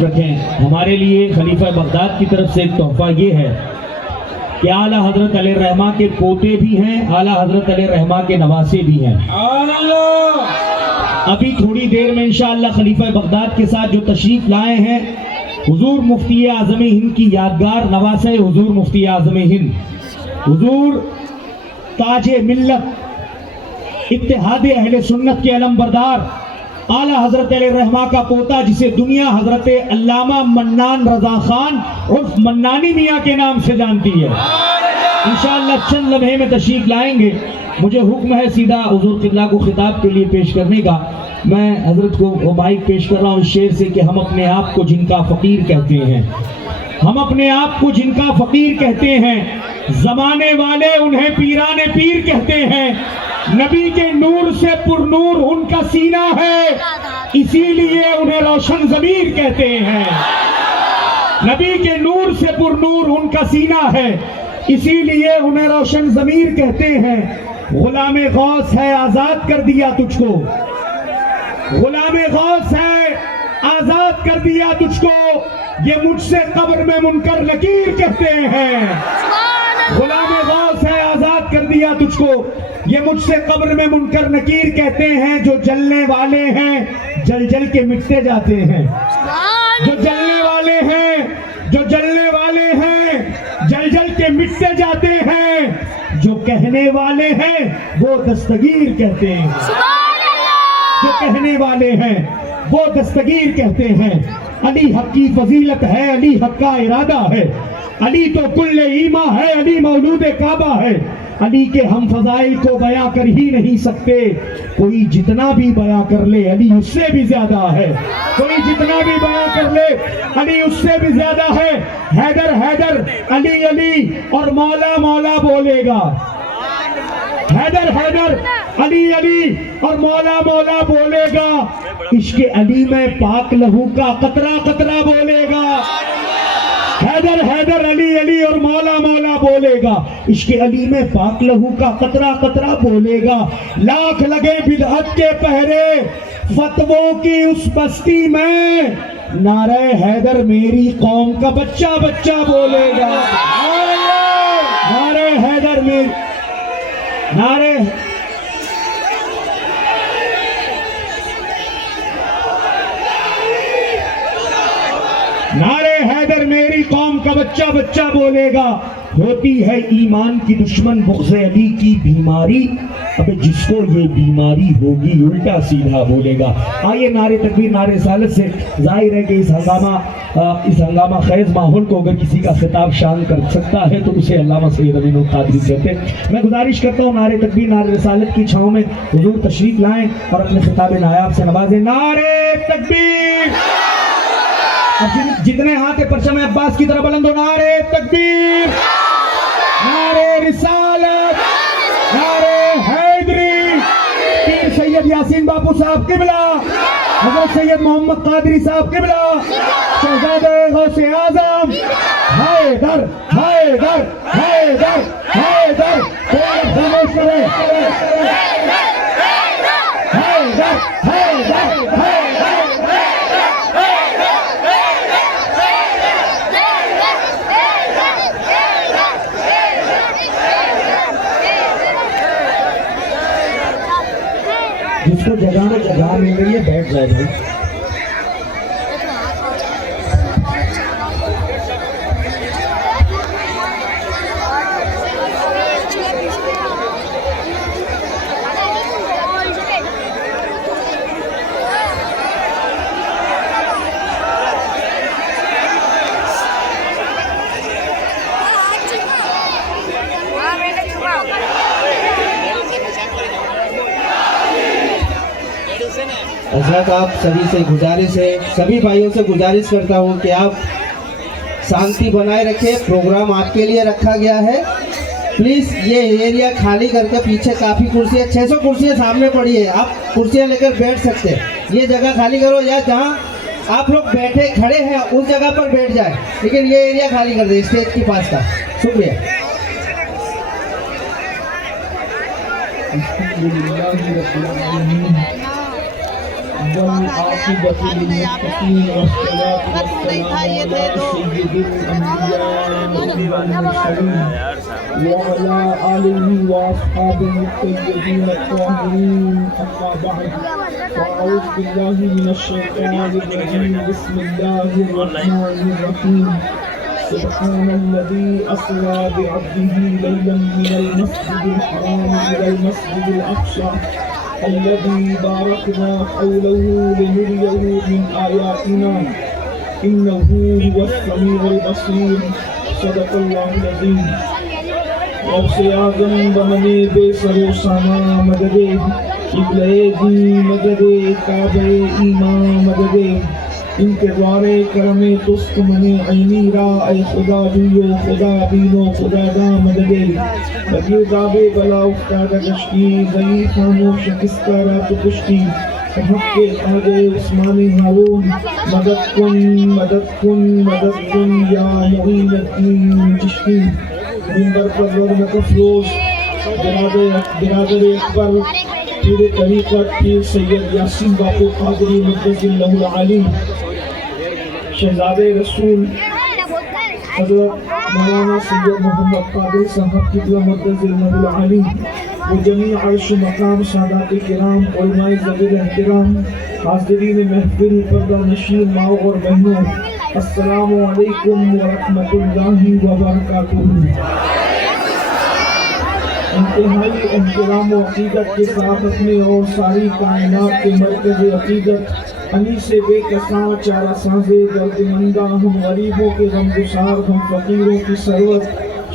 رکھیں. ہمارے لیے خلیفہ بغداد کی طرف سے ایک تحفہ یہ ہے کہ اعلیٰ حضرت علیہ الرحمہ کے پوتے بھی ہیں, اعلیٰ حضرت علیہ الرحمہ کے نواسے بھی ہیں. ابھی تھوڑی دیر میں انشاءاللہ خلیفہ بغداد کے ساتھ جو تشریف لائے ہیں حضور مفتی اعظم ہند کی یادگار نواسے حضور مفتی اعظم ہند, حضور تاج ملت اتحاد اہل سنت کے علم بردار اعلیٰ حضرت علیہ الرحمہ کا پوتا, جسے دنیا حضرت علامہ منان رضا خان عرف منانی میاں کے نام سے جانتی ہے, انشاءاللہ چند لمحے میں تشریف لائیں گے. مجھے حکم ہے سیدھا حضور قبلہ کو خطاب کے لیے پیش کرنے کا. میں حضرت کو مائک پیش کر رہا ہوں اس شعر سے کہ ہم اپنے آپ کو جن کا فقیر کہتے ہیں, ہم اپنے آپ کو جن کا فقیر کہتے ہیں, زمانے والے انہیں پیران پیر کہتے ہیں. نبی کے نور سے پر نور ان کا سینہ ہے, اسی لیے انہیں روشن ضمیر کہتے ہیں. نبی کے نور سے پر نور ان کا سینہ ہے, اسی لیے انہیں روشن ضمیر کہتے ہیں. غلام غوث ہے آزاد کر دیا تجھ کو, غلام غوث ہے آزاد کر دیا تجھ کو, یہ مجھ سے قبر میں منکر نکیر کہتے ہیں. غلام غوث ہے آزاد کر دیا تجھ کو, یہ مجھ سے قبر میں منکر نکیر کہتے ہیں. جو جلنے والے ہیں جل جل کے مٹتے جاتے ہیں, جو جلنے والے ہیں, جو جلنے والے ہیں جل جل کے مٹتے جاتے ہیں. جو کہنے والے ہیں وہ دستگیر کہتے ہیں, جو کہنے والے ہیں وہ دستگیر کہتے ہیں. علی حق کی فضیلت ہے, علی حق کا ارادہ ہے, علی تو کل ایمہ ہے, علی مولود کعبہ ہے. علی کے ہم فضائل کو بیاں کر ہی نہیں سکتے, کوئی جتنا بھی بیاں کر لے علی اس سے بھی زیادہ ہے, کوئی جتنا بھی بیاں کر لے علی اس سے بھی زیادہ ہے. حیدر حیدر علی علی اور مولا مولا بولے گا, حیدر حیدر علی علی اور مولا مولا بولے گا. عشق علی میں پاک لہو کا قطرہ قطرہ بولے گا. حیدر حیدر علی علی اور مولا مولا بولے گا. عشق علی میں پاک لہو کا قطرہ قطرہ بولے گا. لاکھ لگے بدعت کے پہرے فتووں کی اس بستی میں, نعرہ حیدر میری قوم کا بچہ بچہ بولے گا. نعرہ حیدر میں نعرہ حیدر میری قوم کا بچہ بچہ بولے گا. ہوتی ہے ایمان کی دشمن بغض علی کی بیماری, اب جس کو یہ بیماری ہوگی الٹا سیدھا بولے گا. آئیے نعرے تکبیر نعرے رسالت سے. ظاہر ہے کہ اس ہنگامہ خیز ماحول کو اگر کسی کا خطاب شان کر سکتا ہے تو اسے علامہ سید امین القادری کہتے ہیں. میں گزارش کرتا ہوں نعرے تکبیر نعرے رسالت کی چھاؤں میں حضور تشریف لائیں اور اپنے خطاب نایاب سے نوازیں. نعرے تکبیر. اب جتنے ہاتھ پرچم عباس کی طرف بلند ہو. نعرے تکبیر, نعرے رسالت, نعرے حیدری. پیر سید یاسین باپو صاحب قبلہ, حضرت سید محمد قادری صاحب قبلہ, شہزادہ غوث اعظم. حیدر حیدر حیدر حیدر, خاموش کریں. حیدر حیدر حیدر. جس کو جگہ میں جگہ مل رہی ہے بیٹھ جائے بھائی. حضرت آپ سبھی سے گزارش ہے, سبھی بھائیوں سے گزارش کرتا ہوں کہ آپ شانتی بنائے رکھیں. پروگرام آپ کے لیے رکھا گیا ہے, پلیز یہ ایریا خالی کر کے. پیچھے کافی کرسیاں 600 کرسیاں سامنے پڑی ہے, آپ کرسیاں لے کر بیٹھ سکتے ہیں. یہ جگہ خالی کرو, یا جہاں آپ لوگ بیٹھے کھڑے ہیں اس جگہ پر بیٹھ جائیں, لیکن یہ ایریا خالی کر دیں اسٹیج کے پاس کا. شکریہ. والعاقبة للمتقين والصلاة والسلام على سيد الأنبياء والمرسلين وعلى آله وأصحابه الطيبين الطاهرين أما بعد فأعوذ بالله من الشيطان الرجيم بسم الله الرحمن الرحيم سبحان الذي أسرى بعبده ليلا من المسجد الحرام إلى المسجد الأقصى الذي باركنا حوله لنريه من آياتنا إنه هو السميع البصير صدق الله العظيم. غوث اعظم بمنے بے سر و ساما مددے قبلہ دی مددے کعبہ ایمان مددے انتظار کرم تست منے عینی را اے خدا جویو خدا بینو خدا دا مددے بدیو دابے بلا افتاد گشتی ضعیفانو شکستہ رات کشتی حق کے خواجہ عثمان ہارون مدد کن مدد کن مدد کن یا معین الدین چشتی منبر پر رونق افروز برادر اکبر پیر طریقت پیر سید یاسین باپو قادری مقدس اللہ العالی شہزاد رسول حضرت مولانا سید محمد قادر صاحب قبلہ مقدس اللہ العالی و جمیع عرش و مقام سادات کرام علماء ذوی احترام حاضرین محفل پردہ نشین ماؤں اور بہنوں السلام علیکم ورحمۃ اللہ وبرکاتہ. انتہائی احترام و عقیدت کے ساتھ اپنے اور ساری کائنات کے مرکز عقیدت انیس بے کساں چارہ سازے درد مندہ ہم غریبوں کے غم گسار ہم فقیروں کی ثروت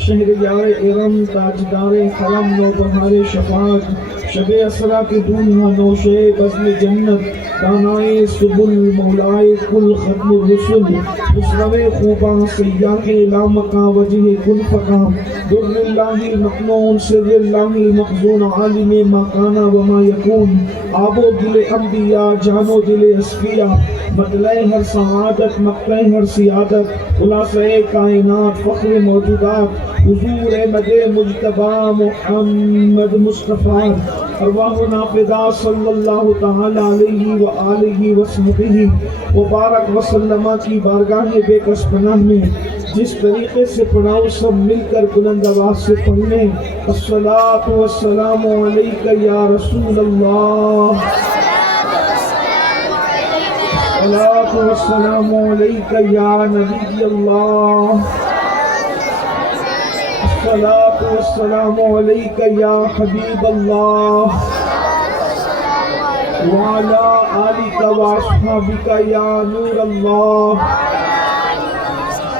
شہریار ارم تاجدار خرم نوبہار شفاعت شب اسرا کے دنیا نوشے بزم جنت دانائے سبل مولائے کل ختم الرسل خسرو خوباں سیاح لامکاں وجہ کل فقام در اللہ المکنون سر اللہ المخزون عالم ما کانا وما یکون آب و دل انبیاء جان و دل اصفیاء مطلع ہر سعادت مقطع ہر سیادت خلاصہ کائنات فخر موجودات حضور احمد مجتبی محمد مصطفیٰ ارواحنا فدا صلی اللہ تعالی علیہ وآلہ وسلم وبارک وسلم کی بارگاہ بے کس پناہ میں جس طریقے سے پڑھاؤ سب مل کر بلند آواز سے پڑھنے الصلاۃ والسلام علیک یا رسول اللہ الصلاۃ والسلام علیک یا نبی اللہ الصلاۃ والسلام علیک یا حبیب اللہ وعلی آلک واصحابک یا نور اللہ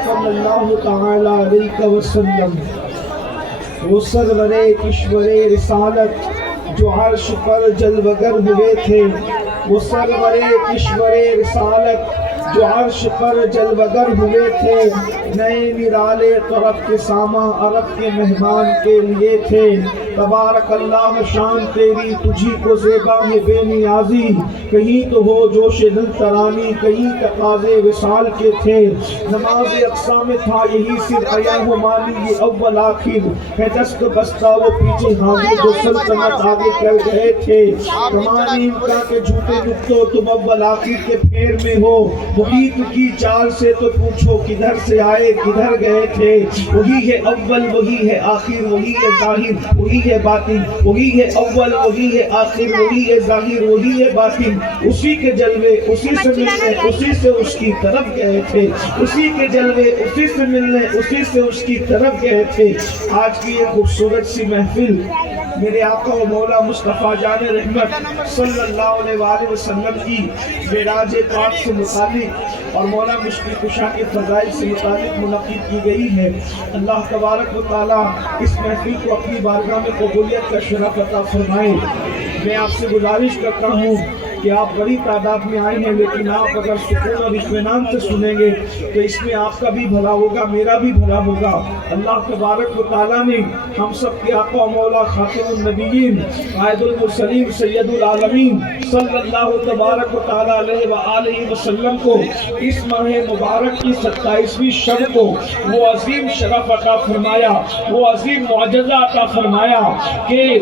صلی اللہ تعالی علیہ وسلم. وہ سرور کشور رسالت جو عرش پر جلوگر ہوئے تھے وہ سرور کشور رسالت جو عرش پر جلوگر ہوئے تھے نئے نرالے طرف کے ساما عرب کے مہمان کے لیے تھے. تبارک اللہ شان تیری تجھی کو زیبا ہے بے نیازی کہیں تو ہو جوش دل ترانی کہیں تقاضے وصال کے تھے. نماز اقصا میں تھا یہی سر عیا و مالی یہ اول آخر ہے دست بستہ وہ پیچھے حاضر جو سلطنت آگے کر گئے تھے. کمانی امکا کے جھوٹے نکتو تم اول آخر کے پھیر میں ہو محیط کی چال سے تو پوچھو کدھر سے آئے کدھر گئے تھے. وہی ہے اول وہی ہے آخر وہی ہے ظاہر وہی ہے باطن وہی ہے اول وہی ہے آخر وہی ہے ظاہر وہی ہے باطن. اسی کے جلوے اسی سے ملنے اسی سے اس کی طرف گئے تھے اسی کے جلوے اسی سے ملنے اسی سے اس کی طرف گئے تھے. آج کی یہ خوبصورت سی محفل میرے آقا و مولا مصطفیٰ جان رحمت صلی اللہ علیہ وآلہ وسلم کی معراج پاک سے متعلق اور مولا مشکل کشا کے فضائل سے متعلق منعقد کی گئی ہے. اللہ تبارک و تعالیٰ اس محفل کو اپنی بارگاہ میں قبولیت کا شرف عطا فرمائے. میں آپ سے گزارش کرتا ہوں کہ آپ بڑی تعداد میں آئے ہیں لیکن آپ اگر سکون اور اطمینان سے سنیں گے تو اس میں آپ کا بھی بھلا ہوگا میرا بھی بھلا ہوگا. اللہ تبارک و تعالیٰ نے ہم سب کے آقا و مولا خاتم النبیین قائد المرسلین سید العالمین صلی اللہ تبارک و تعالیٰ علیہ وآلہ وسلم کو اس ماہ مبارک کی 27ویں شب کو وہ عظیم شرف عطا فرمایا وہ عظیم معجزہ عطا فرمایا کہ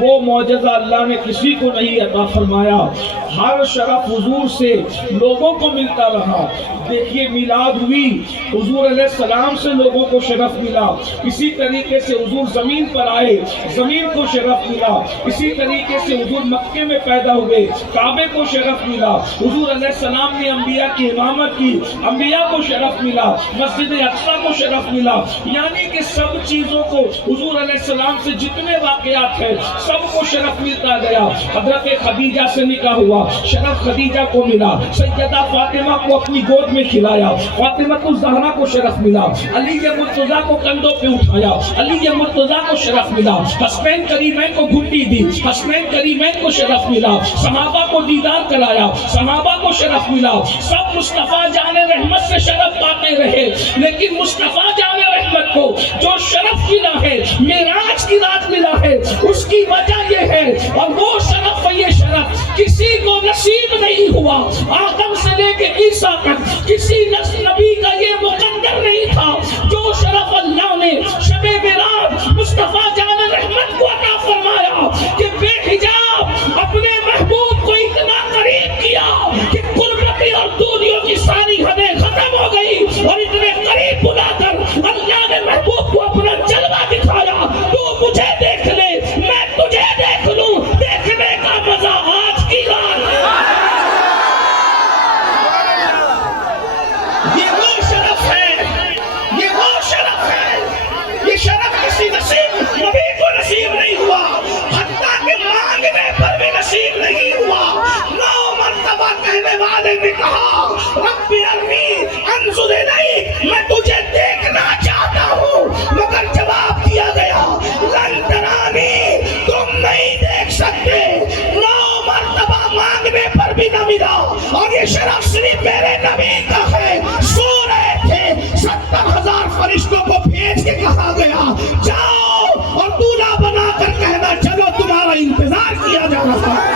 وہ معجزہ اللہ نے کسی کو نہیں عطا فرمایا. ہر شرف حضور سے لوگوں کو ملتا رہا. دیکھیے میلاد ہوئی, حضور علیہ السلام سے لوگوں کو شرف ملا. اسی طریقے سے حضور زمین پر آئے, زمین کو شرف ملا. اسی طریقے سے حضور مکے میں پیدا ہوئے, کعبے کو شرف ملا. حضور علیہ السلام نے انبیاء کی امامت کی, انبیاء کو شرف ملا. مسجد اقصیٰ کو شرف ملا. یعنی کہ سب چیزوں کو حضور علیہ السلام سے جتنے واقعات ہیں سب کو شرف ملتا گیا. حضرت خدیجہ سے نکاح ہوا, شرف خدیجہ کو ملا. سیدہ فاطمہ کو اپنی گود میں کھلایا, فاطمہ الزہرا کو شرف ملا. علی مرتضیٰ کو کندھوں پہ اٹھایا, علی مرتضیٰ کو شرف ملا. حسنین کریمین کو گھٹی دی, حسنین کریمین کو شرف ملا. صحابہ کو دیدار کرایا, صحابہ کو شرف ملا. سب مصطفیٰ جان رحمت سے شرف پاتے رہے, لیکن مصطفیٰ جان رحمت کو جو شرف ملا ہے, معراج کی رات ملا ہے, اس کی وجہ یہ ہے, اور وہ شرف یہ شرف کسی کو نصیب نہیں ہوا. آدم سے لے کے عیسیٰ تک کسی نبی کا یہ مقدر نہیں تھا. جو شرف اللہ نے شب معراج مصطفیٰ جان رحمت کو عطا فرمایا کہ بے حجاب اپنے محبوب کو اتنا قریب کیا کہ قربتی اور دوریوں کی ساری حدیں ختم ہو گئی, اور اتنے قریب بلا کر اللہ نے محبوب کو اپنا جلوہ دکھایا. تو مجھے دیکھ لے, میں تجھے دیکھ لوں, دیکھنے کا مزہ آج کی رات ہے. یہ وہ شرف ہے, یہ وہ شرف ہے. یہ شرف کسی نبی کو نصیب نہیں ہوا, حتیٰ کہ مانگنے پر بھی نصیب نہیں ہوا. 9 مرتبہ کہنے والے نے کہا رب ارنی انظر الیک, میں تجھے دیکھنا چاہتا ہوں, مگر جواب دیا گیا لن ترانی, تم نہیں دیکھ سکتے. 9 مرتبہ مانگنے پر بھی نہ ملا, اور یہ شرف صرف میرے نبی کا ہے. سو رہے تھے, 70,000 فرشتوں کو بھیج کے کہا گیا جاؤ اور دولہا بنا کر کہنا چلو تمہارا انتظار کیا جا رہا ہے.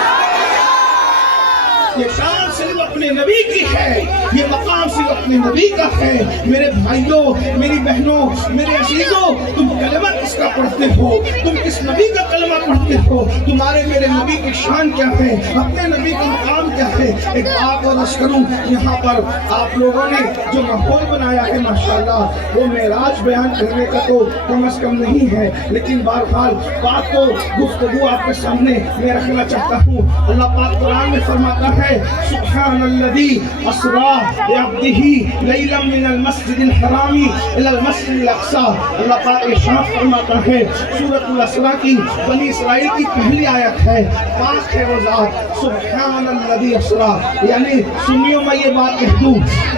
یہ شان صرف اپنے نبی کی ہے, یہ مقام صرف اپنے نبی کا ہے. میرے بھائیوں, میری بہنوں, میرے عزیزوں, تم کلمہ کس کا پڑھتے ہو, تم کس نبی کا کلمہ پڑھتے ہو, تمہارے میرے نبی کی شان کیا ہے, اپنے نبی کا مقام کیا ہے. ایک بات اور عرض کروں, یہاں پر آپ لوگوں نے جو ماحول بنایا ہے ماشاءاللہ, وہ معراج بیان کرنے کا تو کم از کم نہیں ہے, لیکن بہرحال بات کو گفتگو آپ کے سامنے میں رکھنا چاہتا ہوں. اللہ پاک قرآن میں فرماتا ہے سبحان الذی اسری بعبدہ لیلا من المسجد الحرام الی المسجد الاقصی. اللہ پاک ارشاد فرماتا ہے, سورۃ الاسراء کی بنی اسرائیل کی پہلی آیت ہے, پاک ہے وہ ذات سبحان الذی اسری. یعنی سنیوں میں یہ بات کہہ دوں,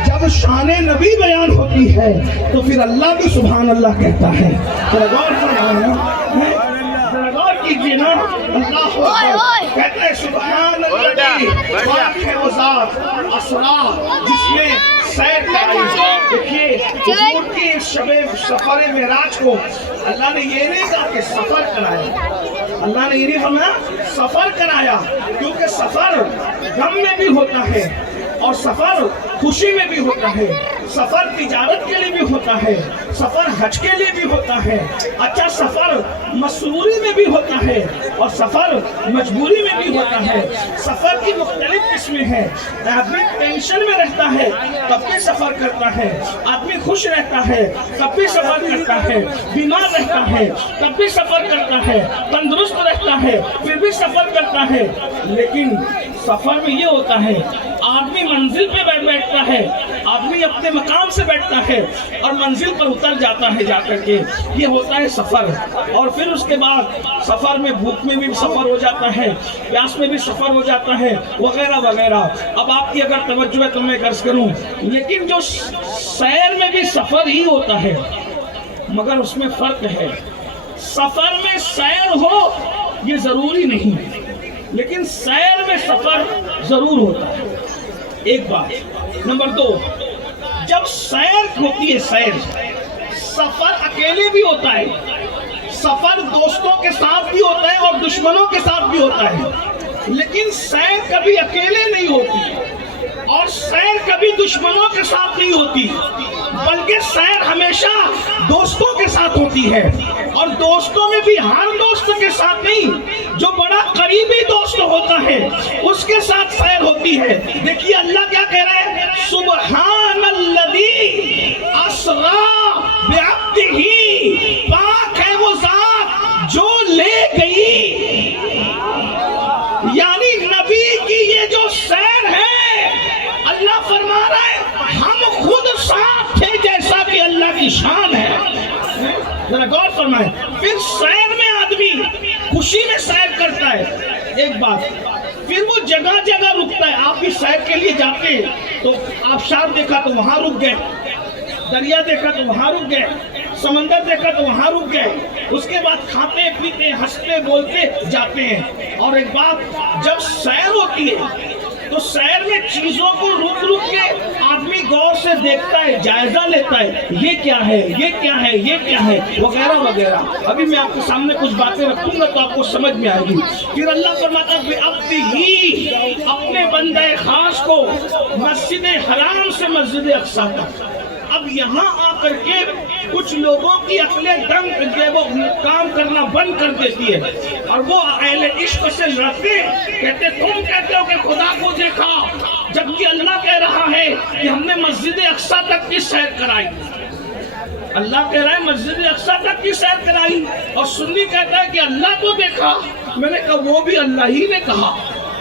جب شان نبی بیان ہوتی ہے تو پھر اللہ بھی سبحان اللہ کہتا ہے. غور فرمائیں, غور کیجیے نا, اللہ کہتا ہے سبحان الذی, پاک ہے وہ ذات اسری جس نے سیر کرائی. دیکھیے حضور کی شب سفر معراج کو اللہ نے یہ نہیں کہا کہ سفر کرایا, اللہ نے یہ نہیں فرمایا سفر کرایا, کیونکہ سفر غم میں بھی ہوتا ہے اور سفر خوشی میں بھی ہوتا ہے, سفر تجارت کے لیے بھی ہوتا ہے, سفر حج کے لیے بھی ہوتا ہے, اچھا سفر مسروری میں بھی ہوتا ہے اور سفر مجبوری میں بھی ہوتا ہے. سفر کی مختلف قسمیں ہیں. آدمی ٹینشن میں رہتا ہے تب بھی سفر کرتا ہے, آدمی خوش رہتا ہے تب بھی سفر کرتا ہے, بیمار رہتا ہے تب بھی سفر کرتا ہے, تندرست رہتا ہے پھر بھی سفر کرتا ہے. لیکن سفر میں یہ ہوتا ہے, آدمی منزل پہ بیٹھتا ہے, آدمی اپنے مقام سے بیٹھتا ہے اور منزل پر اتر جاتا ہے جا کر کے, یہ ہوتا ہے سفر. اور پھر اس کے بعد سفر میں بھوک میں بھی سفر ہو جاتا ہے, پیاس میں بھی سفر ہو جاتا ہے, وغیرہ وغیرہ. اب آپ کی اگر توجہ ہے تو میں عرض کروں, لیکن جو سیر میں بھی سفر ہی ہوتا ہے مگر اس میں فرق ہے. سفر میں سیر ہو یہ ضروری نہیں, لیکن سیر میں سفر ضرور ہوتا ہے. ایک بات. نمبر 2, جب سیر ہوتی ہے, سفر اکیلے بھی ہوتا ہے, سفر دوستوں کے ساتھ بھی ہوتا ہے اور دشمنوں کے ساتھ بھی ہوتا ہے, لیکن سیر کبھی اکیلے نہیں ہوتی. اور سیر کبھی دشمنوں کے ساتھ نہیں ہوتی، بلکہ سیر ہمیشہ دوستوں کے ساتھ ہوتی ہے، اور دوستوں میں بھی ہر دوست کے ساتھ نہیں، جو بڑا قریبی دوست ہوتا ہے اس کے ساتھ سیر ہوتی ہے۔ دیکھیے اللہ کیا کہہ رہے ہیں، سبحان الذی اسرا بعبدہ، پاک ہے وہ ذات جو لے گئی، یعنی نبی کی یہ جو سیر ہے، اللہ فرما رہا ہے ہم خود ساتھ تھے جیسا کہ اللہ کی شان ہے۔ ذرا غور فرمائیں، پھر سیر میں آدمی خوشی میں سیر کرتا ہے، ایک بات، پھر وہ جگہ جگہ رکتا ہے۔ آپ بھی سیر کے لیے جاتے ہیں تو آبشار دیکھا تو وہاں رک گئے، دریا دیکھا تو وہاں رک گئے، سمندر دیکھا تو وہاں رک گئے، اس کے بعد کھاتے پیتے ہنستے بولتے جاتے ہیں۔ اور ایک بات، جب سیر ہوتی ہے تو سیر میں چیزوں کو رک رک کے آدمی غور سے دیکھتا ہے، جائزہ لیتا ہے، یہ کیا ہے، یہ کیا ہے، یہ کیا ہے، وغیرہ وغیرہ۔ ابھی میں آپ کے سامنے کچھ باتیں رکھوں گا تو آپ کو سمجھ میں آئے گی۔ پھر اللہ فرماتا ہے بِعَبْدِهِ، اپنے بندے خاص کو مسجد حرام سے مسجد اقصی تک۔ اب یہاں آ کر کے کچھ لوگوں کی عقلیں دنگ وہ کام کرنا بند کر دیتی ہے، اور وہ اہل عشق سے لڑتے کہتے تم کہتے ہو کہ خدا کو دیکھا، جبکہ اللہ کہہ رہا ہے کہ ہم نے مسجد اقصی تک کی سیر کرائی۔ اللہ کہہ رہا ہے مسجد اقصی تک کی سیر کرائی، اور سنی کہتا ہے کہ اللہ کو دیکھا۔ میں نے کہا وہ بھی اللہ ہی نے کہا،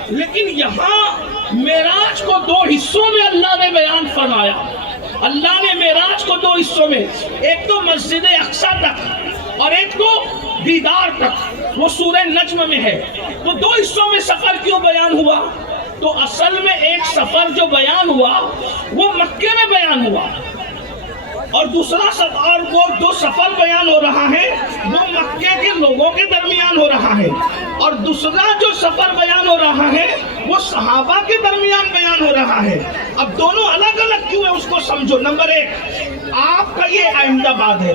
لیکن یہاں معراج کو دو حصوں میں اللہ نے بیان فرمایا۔ اللہ نے معراج کو دو حصوں میں، ایک تو مسجد اقصی تک اور ایک تو دیدار تک، وہ سورہ نجم میں ہے۔ تو دو حصوں میں سفر کیوں بیان ہوا؟ تو اصل میں ایک سفر جو بیان ہوا وہ مکے میں بیان ہوا، اور دوسرا سفر، اور وہ جو سفر بیان ہو رہا ہے وہ مکے کے لوگوں کے درمیان ہو رہا ہے، اور دوسرا جو سفر بیان ہو رہا ہے وہ صحابہ کے درمیان بیان ہو رہا ہے۔ اب دونوں الگ الگ کیوں ہے اس کو سمجھو۔ نمبر ایک، آپ کا یہ احمد آباد ہے،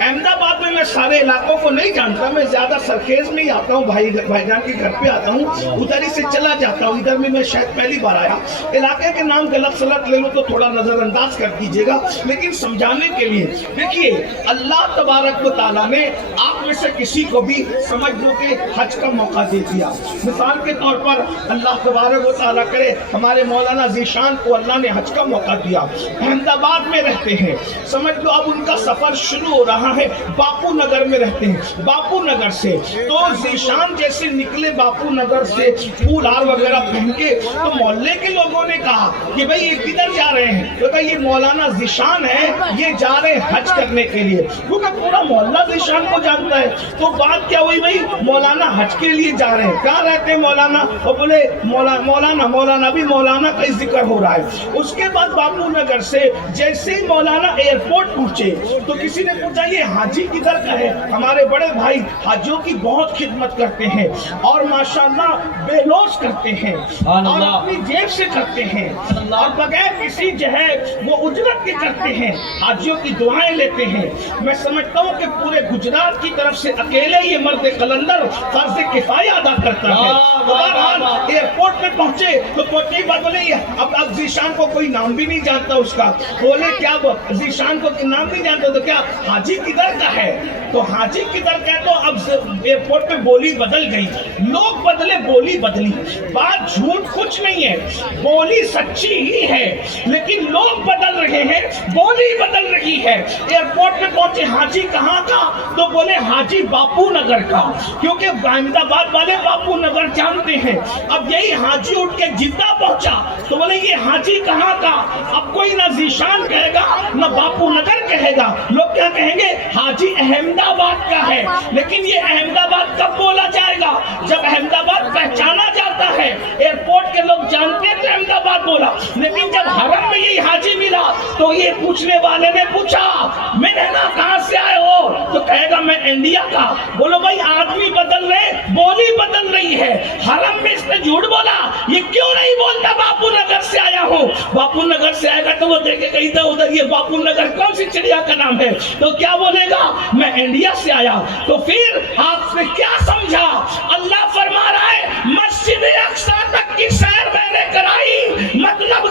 احمد آباد میں میں سارے علاقوں کو نہیں جانتا، میں زیادہ سرخیز میں ہی آتا ہوں، بھائی جان کے گھر پہ آتا ہوں، ادھر ہی سے چلا جاتا ہوں، ادھر میں شاید پہلی بار آیا۔ علاقے کے نام غلط سلط لے لو تو تھوڑا نظر انداز کر دیجیے گا، لیکن سمجھانے کے لیے دیکھیے اللہ تبارک و تعالیٰ نے آپ میں سے کسی کو بھی سمجھ لو کہ حج کا موقع دے دیا۔ مثال کے طور پر اللہ تبارک و تعالیٰ کرے ہمارے مولانا ذیشان کو اللہ نے حج کا موقع دیا، احمد آباد میں رہتے ہیں، سمجھ لو اب ان کا سفر شروع ہو رہا ہے، باپو نگر میں رہتے ہیں، باپو نگر سے تو ذیشان جیسے نکلے باپو نگر سے پھول ہار وغیرہ پہن کے، تو محلے کے لوگوں نے کہا کہ بھئی یہ کدھر جا رہے ہیں؟ تو کہا یہ مولانا ذیشان ہے، یہ جا رہے ہیں حج کرنے کے لیے، کیونکہ پورا محلہ ذیشان کو جانتا ہے۔ تو بات کیا ہوئی بھئی، مولانا حج کے لیے جا رہے ہیں، کہاں رہتے ہیں مولانا؟ وہ بولے مولانا بھی مولانا کا ذکر ہو رہا ہے۔ اس کے بعد باپو نگر سے جیسے ہی مولانا ایئرپورٹ پہنچے تو کسی نے پوچھا یہ حاجی کدھر کا ہے؟ ہمارے بڑے بھائی حاجیوں کی بہت خدمت کرتے ہیں اور ماشاءاللہ بے لوث کرتے ہیں اور اپنی جیب سے کرتے ہیں اور بغیر کسی جو ہے وہ اجرت کے کرتے ہیں، حاجیوں کی دعائیں لیتے ہیں۔ میں سمجھتا ہوں کہ پورے گجرات کی طرف سے اکیلے یہ مرد قلندر فرض کفایہ ادا کرتا ہے۔ بہرحال ایئرپورٹ پہ پہنچے تو پہنچنے کے بعد بولے اب ذیشان کو کوئی نام بھی نہیں جانتا اس کا، بولے کیا ذیشان کو نام نہیں جانتا تو کیا حاجی کدھر کا ہے؟ تو حاجی کدھر کا ہے؟ تو اب ایئرپورٹ پہ بولی بدل گئی، لوگ بدلے، بولی بدلی، بات جھوٹ کچھ نہیں ہے، بولی سچی ہی ہے، لیکن لوگ بدل رہے ہیں، بولی بدل رہی ہے۔ ایئرپورٹ پہ پہنچے حاجی کہاں کا؟ تو بولے حاجی باپو نگر کا، کیونکہ احمد آباد والے باپو نگر جانتے ہیں۔ اب یہی حاجی اٹھ کے جدہ پہنچا تو بولے یہ حاجی کہاں کا؟ اب کوئی نہ ذیشان کہے گا نہ باپو نگر کہے گا، لوگ کیا کہیں گے؟ حاجی احمد آباد کا ہے۔ لیکن یہ احمد آباد کب بولا جائے گا؟ جب احمد آباد پہچانا جاتا ہے، ایئرپورٹ کے لوگ جانتے ہیں تو احمد آباد بولا، لیکن جب حرم میں یہی حاجی ملا تو یہ پوچھنے والے نے پوچھا میں نے نا کہاں سے آئے ہو؟ تو کہے گا میں انڈیا کا۔ بولو بھائی آدمی بدل رہے، بولی بدل رہی ہے۔ حرم میں اس نے جھوٹ بولا، یہ کیوں نہیں بولتا باپو نگر سے آیا ہوں؟ باپو نگر سے آئے گا تو وہ دیکھے کہیں تو ادھر یہ باپو نگر کون سی چڑیا کا نام ہے؟ تو کیا بولے گا؟ میں انڈیا سے آیا۔ تو پھر آپ نے کیا سمجھا؟ اللہ فرما رہا ہے مسجد اقصی تک کی سیر میں نے کرائی، مطلب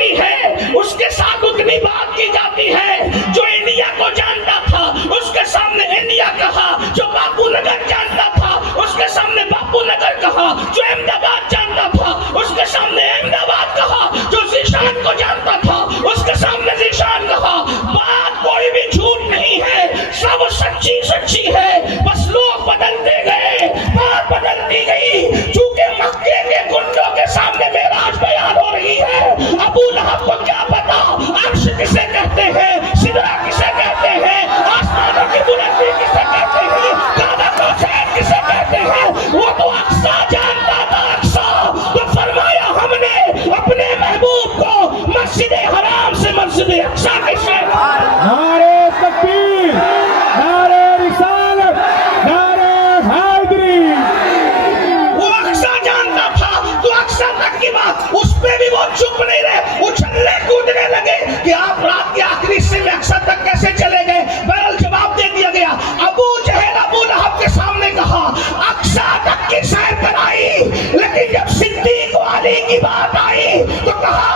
جاتی ہے اس کے ساتھ اتنی بات کی جاتی ہے. جو انڈیا کو جانتا تھا اس کے سامنے انڈیا کہا, جو باپو نگر جانتا تھا اس کے سامنے باپو نگر کہا, جو احمد آباد جانتا تھا اس کے سامنے احمد آباد کہا, جو ذیشان کو جانتا تھا اس کے سامنے ذیشان کہا. بات کوئی بھی جھوٹ نہیں ہے, سب سچی سچی ہے, بس لوگ بدلتے گئے, بات بدلتی گئی. چونکہ مکے کے گنڈوں کے سامنے معراج بیان ہو رہی ہے. ابو لہب کو کیا پتا عرش کسے کہتے ہیں, سدرہ کسے کہتے ہیں, آسمانوں کی بلندی کسے کہتے ہیں, کعبہ کوثر کسے کہتے ہیں. وہ تو اقصی جانتا تھا, اقصی. تو فرمایا ہم نے اپنے محبوب کو مسجد حرام سے مسجد اقصی کسے. نعرے تکبیر, نعرے رسالت, نعرے حیدری. وہ اقصی جانتا تھا تو اقصی تک کی بات, اس پہ بھی وہ چپ نہیں رہے, اچھلنے کودنے لگے کہ آپ رات کے آخری حصے میں اقصی تک کیسے چلے گئے. بہرحال جواب دے دیا گیا. ابو جہل ابو لہب کے سامنے کہا اقصی تک کی سیر کرائی, لیکن جب صدیق و علی کی بات آئی تو کہا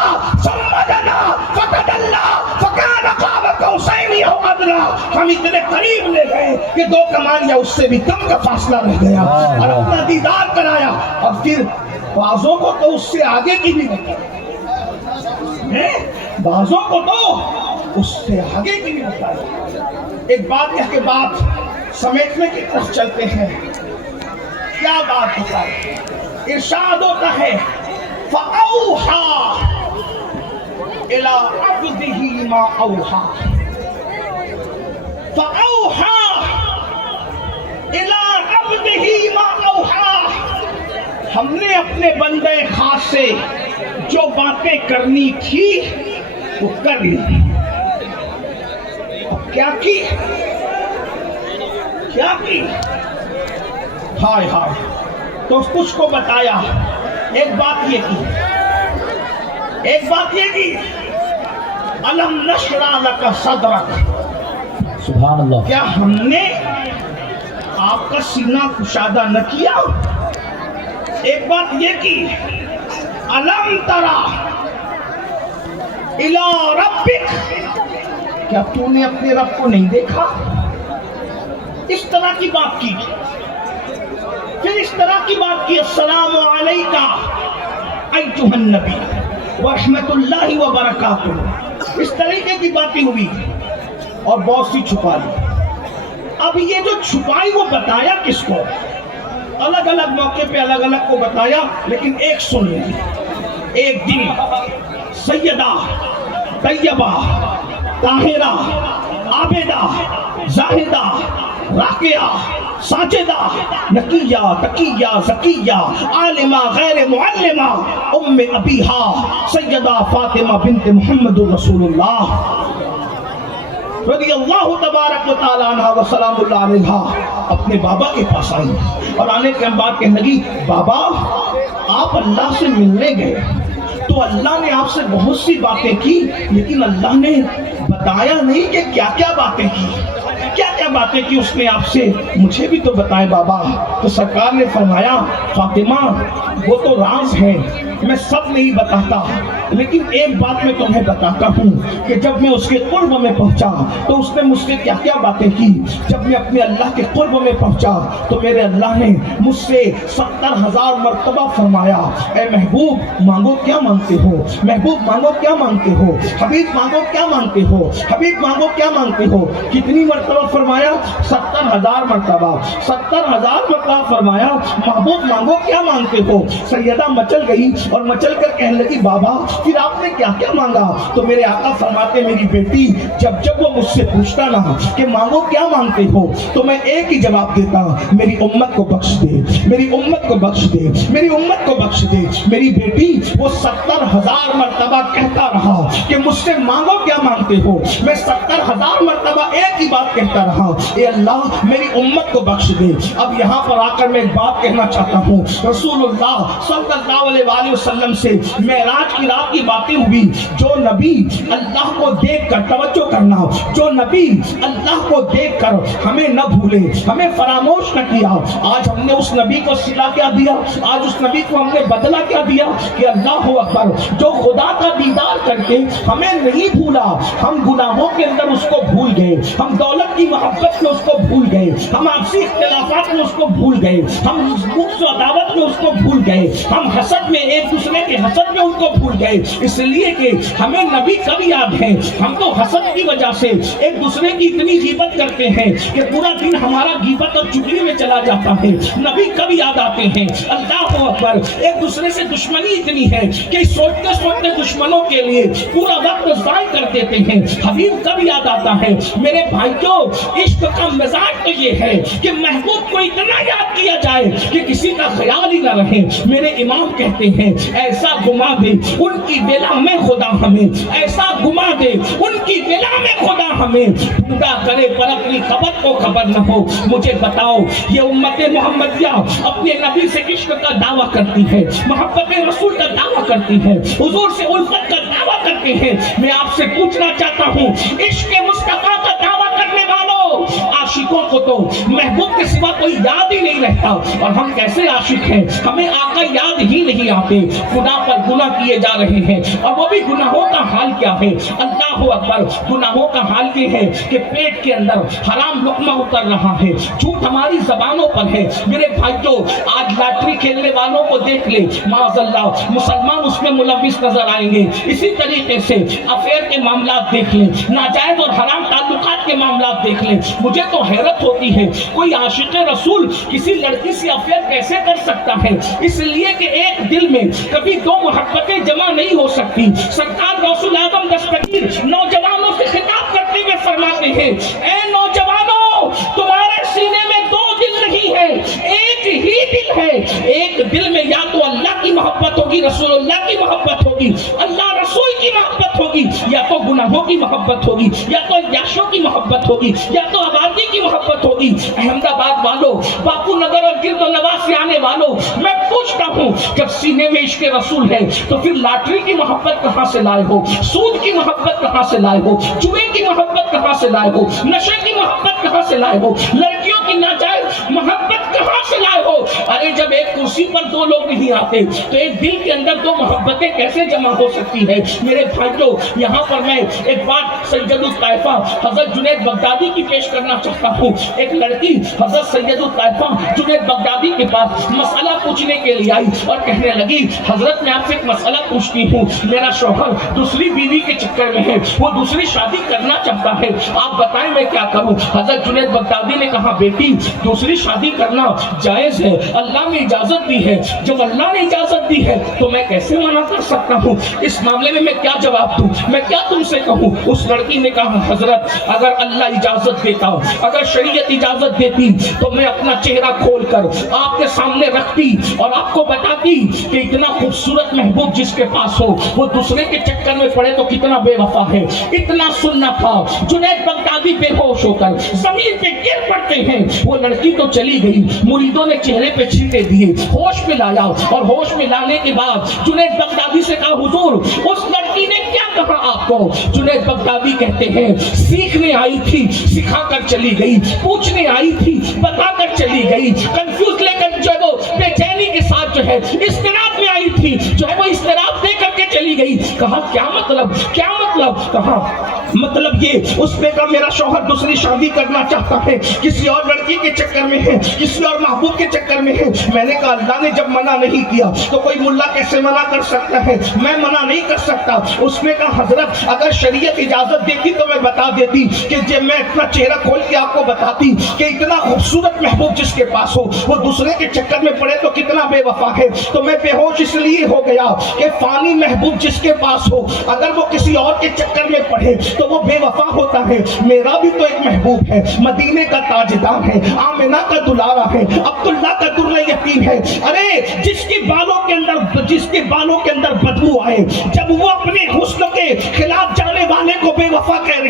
سمدنا فتدلا فکان قاب قوسین او ادنی. ہم اتنے قریب لے گئے کہ 2 کمان یا اس سے بھی کم کا فاصلہ رہ گیا, اور اپنا دیدار کرایا. اور پھر بعضوں کو تو اس سے آگے کی بھی بتائی, بعضوں کو تو اس سے آگے کی بھی بتائی. ایک بات کہہ کے بات سمیٹنے کی طرف چلتے ہیں. کیا بات بتائے؟ ارشاد ہوتا ہے فَأَوْحَى إِلَىٰ عَبْدِهِ مَا أَوْحَى. فَأَوْحَى إِلَىٰ عَبْدِهِ مَا أَوْحَى. ہم نے اپنے بندے خاص سے جو باتیں کرنی تھی وہ کر لی. اب کیا کی؟ کیا کی؟ ہائے ہائے. تو کچھ کو بتایا. ایک بات یہ کی, ایک بات یہ کی, الم نشرح لک صدرک. سبحان اللہ. کیا ہم نے آپ کا سینہ کشادہ نہ کیا؟ ایک بات یہ کی, الم ترا الی ربک. کیا تو نے اپنے رب کو نہیں دیکھا؟ اس طرح کی بات کی. پھر اس طرح کی بات کی, السلام علیکہ ایھا النبی ورحمۃ اللہ وبرکاتہ. اس طریقے کی باتیں ہوئی اور بہت سی چھپا لی. اب یہ جو چھپائی وہ بتایا کس کو؟ الگ الگ موقع پہ الگ الگ کو بتایا, لیکن ایک سن لیں. ایک دن سیدہ طیبہ طاہرہ عابدہ زاہدہ راکعہ ساجدہ نقیہ تقیہ زکیہ عالمہ غیر معلمہ ام ابیہا سیدہ فاطمہ بنت محمد رسول اللہ رضی اللہ تبارک و تعالیٰ عنہ و سلام اللہ علیہ اپنے بابا کے پاس آئی, اور آنے کے بعد کہنے لگی بابا آپ اللہ سے ملنے گئے تو اللہ نے آپ سے بہت سی باتیں کی, لیکن اللہ نے بتایا نہیں کہ کیا کیا باتیں کی, کیا کیا باتیں کی اس نے آپ سے, مجھے بھی تو بتائیں بابا. تو سرکار نے فرمایا فاطمہ وہ تو راز ہے, میں سب نہیں بتاتا, لیکن ایک بات میں تمہیں بتاتا ہوں کہ جب میں اس کے قرب میں پہنچا تو اس نے مجھ سے کیا کیا باتیں کی. جب میں اپنے اللہ کے قرب میں پہنچا تو میرے اللہ نے مجھ سے 70,000 مرتبہ فرمایا اے محبوب مانگو کیا مانگتے ہو, محبوب مانگو کیا مانگتے ہو, حبیب مانگو کیا مانگتے ہو, حبیب مانگو کیا مانگتے ہو. کتنی مرتبہ فرمایا؟ 70,000 مرتبہ. 70,000 مرتبہ فرمایا محبوب مانگو کیا مانگتے ہو. سیدہ مچل گئی اور مچل کر کہنے لگی بابا پھر آپ نے کیا کیا مانگا؟ تو میرے آقا فرماتے میری بیٹی جب جب وہ مجھ سے پوچھتا نا کہ مانگو کیا مانگتے ہو تو میں ایک ہی جواب دیتا, میری امت کو بخش دے, میری امت کو بخش دے, میری امت کو بخش دے. میری بیٹی وہ 70,000 مرتبہ کہتا رہا کہ مجھ سے مانگو کیا مانگتے ہو. میں 70,000 مرتبہ ایک ہی بات کہتا رہا, اے اللہ میری امت کو بخش دے. اب یہاں پر آ کر میں ایک بات کہنا چاہتا ہوں. رسول اللہ صلی اللہ علیہ وآلہ وسلم سے معراج کی رات کی باتیں ہوئی. جو نبی اللہ کو دیکھ کر, توجہ کرنا, جو نبی اللہ کو دیکھ کر ہمیں نہ بھولے, ہمیں فراموش نہ کیا, آج ہم نے اس نبی کو صلہ کیا دیا, آج اس نبی کو ہم نے بدلہ کیا دیا کہ اللہ اکبر, جو خدا کا دیدار کر کے ہمیں نہیں بھولا, ہم گناہوں کے اندر اس کو بھول گئے, ہم دولت کی محبت میں اس کو بھول گئے, ہم آپسی اختلافات میں اس کو بھول گئے, ہم بغض و عداوت میں اس کو بھول گئے, ہم حسد میں ایک دوسرے کے حسد میں ان کو بھول گئے. اس لیے کہ ہمیں نبی کب یاد ہے, ہم تو حسد کی وجہ سے ایک دوسرے کی اتنی غیبت کرتے ہیں کہ پورا دن ہمارا غیبت اور چگلی میں چلا جاتا ہے. نبی کب یاد آتے ہیں, اللہ اکبر. ایک دوسرے سے دشمنی اتنی ہے کہ سوچتے سوچتے دشمنوں کے لیے پورا وقت ضائع کر دیتے ہیں. حبیب کب یاد آتا ہے. میرے بھائیوں, عشق کا مزاج تو یہ ہے کہ محبوب کو اتنا یاد کیا جائے کہ کسی کا خیال ہی نہ رہے. میرے امام کہتے ہیں ایسا گما دے ان کی بلا میں خدا ہمیں, ایسا گما دے ان کی بلا میں خدا ہمیں, ڈھونڈا کرے پر اپنی خبر کو خبر نہ ہو. مجھے بتاؤ, یہ امت محمدیہ اپنے نبی سے عشق کا دعویٰ کرتی ہے, محبت رسول کا دعویٰ کرتی ہے, حضور سے الفت کا دعویٰ کرتے ہیں. میں آپ سے پوچھنا چاہتا ہوں, عشق مصطفیٰ کا دعویٰ کرنے والوں, عاشقوں کو تو محبوب کے سوا کوئی یاد ہی نہیں رہتا. اور ہم کیسے عاشق ہیں, ہمیں آقا یاد ہی نہیں آتے. گناہ پر گناہ کیے جا رہے ہیں, اور وہ بھی گناہوں کا حال کیا ہے, اللہ اکبر. گناہوں کا حال یہ ہے کہ پیٹ کے اندر حرام لقمہ اتر رہا ہے, جھوٹ ہماری زبانوں پر ہے. میرے بھائیوں, آج لاٹری کھیلنے والوں کو دیکھ لے, معاذ اللہ مسلمان اس میں ملوث نظر آئیں گے. اسی طریقے سے افیئر کے معاملات دیکھ لیں, ناجائز اور حرام تعلقات کے معاملات دیکھ لیں. مجھے تو حیرت ہوتی ہے, کوئی عاشق رسول کسی لڑکی سے افیئر کیسے کر سکتا ہے. اس لیے کہ ایک دل میں کبھی دو محبتیں جمع نہیں ہو سکتی. سرکار غوث اعظم دستگیر نوجوانوں سے خطاب کرتے ہوئے فرماتے ہیں, اے نوجوانوں, تمہارے سینے میں دو دل نہیں ہے, ایک ہی دل ہے. ایک دل میں یا تو اللہ کی محبت ہوگی, رسول اللہ کی محبت ہوگی, اللہ رسول کی محبت ہوگی, یا تو گناہوں کی محبت ہوگی, یا تو عیاشوں کی محبت ہوگی, یا تو آبادی کی محبت ہوگی. احمد آباد والوں, باپو نگر اور گرد و نواح سے آنے والوں, میں پوچھتا ہوں, جب سینے میں عشق رسول ہے تو پھر لاٹری کی محبت کہاں سے لائے ہو, سود کی محبت کہاں سے لائے ہو, جوئے کی محبت کہاں سے لائے ہو, نشے کی محبت کہاں سے لائے ہو, لڑکیوں کی ناجائز محبت کہاں سے لائے ہو. ارے جب ایک کرسی پر دو لوگ نہیں آتے تو ایک دل کے اندر دو محبتیں کیسے جمع ہو سکتی ہے. میرے بھائیوں, یہاں پر میں ایک بات سید الطائفہ حضرت جنید بغدادی کی پیش کرنا چاہتا ہوں. ایک لڑکی حضرت سید الطائفہ جنید بغدادی کے پاس مسئلہ پوچھنے کے لیے آئی اور کہنے لگی, حضرت میں آپ سے ایک مسئلہ پوچھتی ہوں, میرا شوہر دوسری بیوی کے چکر میں ہے, وہ دوسری شادی کرنا چاہتا ہے, آپ بتائیں میں کیا کروں. حضرت جنید بغدادی نے کہا, بیٹی دوسری شادی کرنا جائز ہے, اللہ نے اجازت دی ہے, جب اللہ نے اجازت دی ہے تو میں کیسے منع کر سکتا ہوں. اس معاملے میں کیا جواب دوں, میں کیا تم سے کہوں. اس لڑکی نے کہا, حضرت اگر اللہ اجازت دیتا, اگر شریعت اجازت دیتی تو میں اپنا چہرہ کھول کر آپ کے سامنے رکھتی اور آپ کو بتاتی کہ اتنا خوبصورت محبوب جس کے پاس ہو وہ دوسرے کے چکر میں پڑے تو کتنا بے وفا ہے. اتنا سننا تھا. جنید بغدادی بے ہوش ہو کر زمین پہ گر پڑتے ہیں. وہ لڑکی تو چلی گئی, مریدوں نے چہرے پہ چھینٹے دیے, ہوش میں لایا, اور ہوش میں لانے کے بعد جنید بغدادی سے کہا, حضور اس لڑکی نے کیا کہا آپ کو. جنید بغدادی کہتے ہیں, سیکھنے آئی تھی, سکھا کر چلی گئی, پوچھنے آئی تھی, بتا کر چلی گئی, کنفیوز لے کر جو ہے وہ بے چینی کے ساتھ جو ہے اضطراب میں آئی تھی, جو ہے وہ اضطراب دے کر کے چلی گئی. کہا کیا مطلب, کیا مطلب. کہا مطلب یہ, اس نے کہا میرا شوہر دوسری شادی کرنا چاہتا ہے, کسی اور لڑکی کے چکر میں ہے, کسی اور محبوب کے چکر میں ہے. میں نے کہا اللہ نے جب منع نہیں کیا تو کوئی ملا کیسے منع کر سکتا ہے, میں منع نہیں کر سکتا. اس نے کہا حضرت اگر شریعت اجازت دیتی تو میں بتا دیتی کہ جب میں اپنا چہرہ کھول کے آپ کو بتاتی کہ اتنا خوبصورت محبوب جس کے پاس ہو وہ دوسرے کے چکر میں پڑے تو کتنا بے وفا ہے. تو میں بے ہوش اس لیے ہو گیا کہ فانی محبوب جس کے پاس ہو اگر وہ کسی اور کے چکر میں پڑے تو وہ بے وفا ہوتا ہے. میرا بھی تو ایک محبوب ہے, مدینے کا تاجدار ہے, آمنہ کا دلارا ہے, عبداللہ کا در یتیم ہے. ارے جس کے بالوں کے اندر بدبو آئے, جب وہ اپنے حسن کے خلاف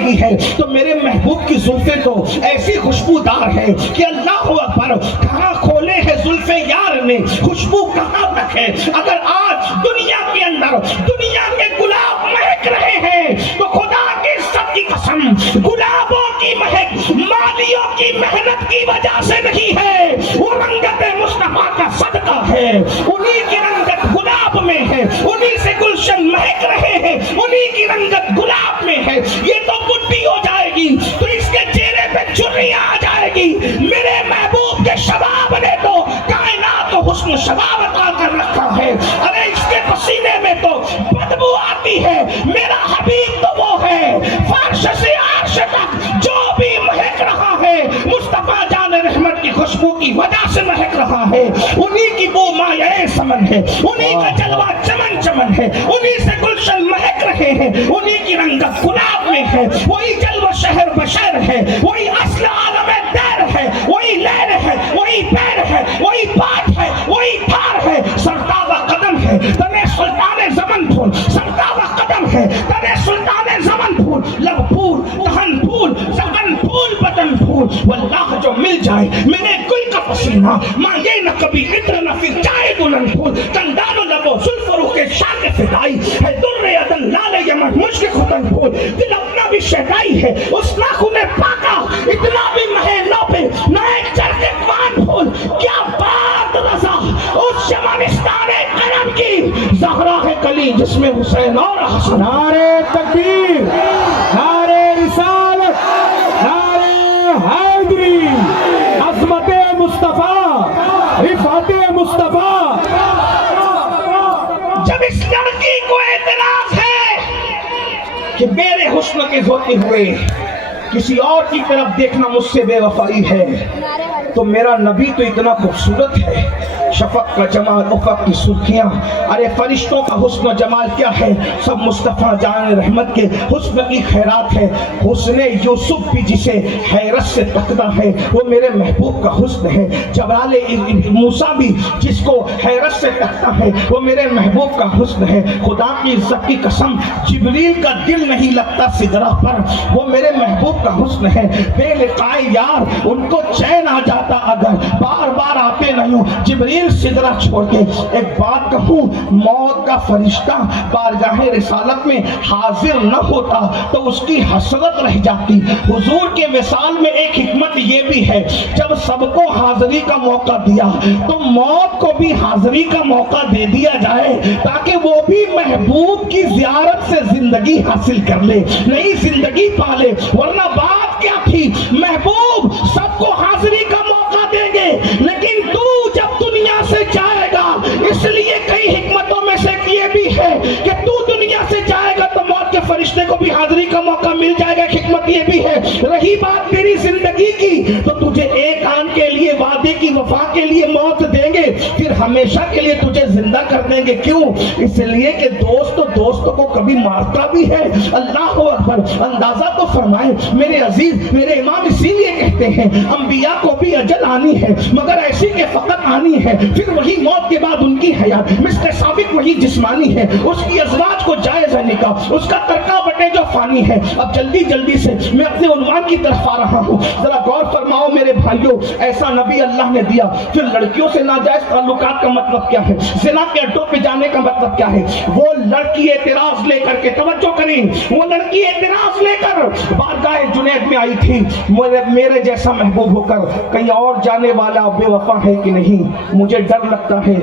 لگی ہے تو میرے محبوب کی زلفیں تو ایسی خوشبودار ہے کہ اللہ اکبر، کہاں کھولے ہیں زلفیں یار نے، خوشبو کہاں تک ہے۔ اگر آج دنیا کے اندر دنیا کے گلاب مہک رہے ہیں تو خدا کی عزت کی قسم گلابوں کی مہک مالیوں کی محنت کی وجہ سے نہیں ہے، وہ رنگت مصطفیٰ کا صدقہ ہے، انہی کی رنگت گلاب میں ہے، انہی سے گلشن مہک رہے ہیں، انہی کی رنگت گلاب میں ہے۔ یہ تو بڈھی ہو جائے گی تو اس کے چہرے پہ چنیاں آ جائے گی، میرے محبوب کے شباب نے تو کائنات کو حسن شباب عطا کر رکھا ہے، ارے اس کے پسینے میں تو بدبو آتی ہے، میرا حبیب تو وہ ہے فرش سے عرش تک جو بھی مہک رہا ہے مصطفیٰ جان رحمت کی خوشبو کی وجہ سے مہک رہا ہے، انہی کی بو مایہ سمن ہے، انہی کا جلوہ چمن چمن ہے، انہی سے گلشن مہک رہے ہیں، انہی کی رنگت گلاب میں ہے، وہی جلوہ شہر بشر ہے، وہی اصل عالم دیر ہے، وہی لہر ہے، وہی پیر ہے، وہی پاٹ ہے، وہی تھار ہے، سرتابہ قدم ہے تنے سلطان زمن پھول، سرتابہ قدم ہے تنے سلطان زمن پھول، لب پھول دہن پھول زبن پھول بدن پھول، واللہ جو مل جائے میرے گل کا پسینہ مانگے نہ کبھی عطر نہ پھر چاہے دلہن پھول، کندان و لب و زلف و رخ شاہ فدائی ہے، در عدن لال یمن مشک ختن پھول، دل اپنا بھی شہدائی ہے اس ناخن پاکا، اتنا بھی مہے لو پہ نئے چرکے پان پھول، کیا بات رضا اس شمانستان کرم کی، زہرا ہے کلی جس میں حسین اور حسن۔ نعرے تکبیر، نعرے رسالت، نعرے حیدری، عظمت مصطفیٰ، رفعت مصطفیٰ۔ جب اس لڑکی کو اعتراض ہے کہ میرے حسن کے ہوتے ہوئے کسی اور کی طرف دیکھنا مجھ سے بے وفائی ہے، تو میرا نبی تو اتنا خوبصورت ہے، شفق کا جمال، افق کی سرخیاں، ارے فرشتوں کا حسن و جمال کیا ہے، سب مصطفیٰ جان رحمت کے حسن کی خیرات ہے۔ حسن یوسف بھی جسے حیرت سے تکتا ہے وہ میرے محبوب کا حسن ہے، جبال موسیٰ بھی جس کو حیرت سے تکتا ہے وہ میرے محبوب کا حسن ہے۔ خدا کی عزت کی قسم جبریل کا دل نہیں لگتا سدرہ پر، وہ میرے محبوب کا حسن ہے۔ بے لقائے یار ان کو چین آ جاتا اگر بار بار آتے نہیں ہوں، جبریل سدرہ چھوڑ کے۔ ایک بات کہوں، موت کا فرشتہ بارگاہ رسالت میں حاضر نہ ہوتا تو اس کی حسرت رہ جاتی۔ حضور کے وصال میں ایک حکمت یہ بھی ہے، جب سب کو حاضری کا موقع دیا تو موت کو بھی حاضری کا موقع دے دیا جائے تاکہ وہ بھی محبوب کی زیارت سے زندگی حاصل کر لے، نئی زندگی پالے۔ ورنہ بات کیا تھی، محبوب سب کو حاضری کا موقع دیں گے لیکن تو جب دنیا سے جائے گا، اس لیے کئی حکمتوں میں سے یہ بھی ہے کہ تو دنیا سے جائے گا تو موت کے فرشتے کو بھی حاضری کا موقع مل جائے گا۔ حکمت یہ بھی ہے، رہی بات تیری زندگی کی تو تجھے ایک آن کے لیے وعدے کی وفا کے لیے موت دیں گے، پھر ہمیشہ کے لیے تجھے زندہ کر دیں گے۔ کیوں؟ اس لیے کہ دوست کو کبھی مارتا بھی ہے۔ اللہ اکبر، اندازہ تو فرمائے میرے عزیز، میرے امام اسی لیے کہتے ہیں انبیاء کو بھی اجل آنی ہے مگر ایسی کہ فقط آنی ہے، پھر وہی موت کے بعد ان کی حیات، مثل ثابت وہی جسمانی ہے، اس کی ازواج کو جائز ہے نکاح، اس کا ترکہ بٹے جو فانی ہے۔ اب جلدی سے میں اپنے عنوان کی طرف آ رہا ہوں، ذرا غور فرماؤ میرے بھائیوں، ایسا نبی اللہ نے دیا۔ پھر لڑکیوں سے ناجائز تعلقات کا مطلب کیا ہے، زنا کے اڈوں پہ جانے کا مطلب کیا ہے؟ وہ لڑکی اعتراض لے کر کے، توجہ کریں، وہ لڑکی اعتراض لے کر بارگاہ جنید میں آئی تھی، میرے جیسا محبوب ہو کر کہیں اور جانے والا بے وفا ہے کہ نہیں، مجھے ڈر لگتا ہے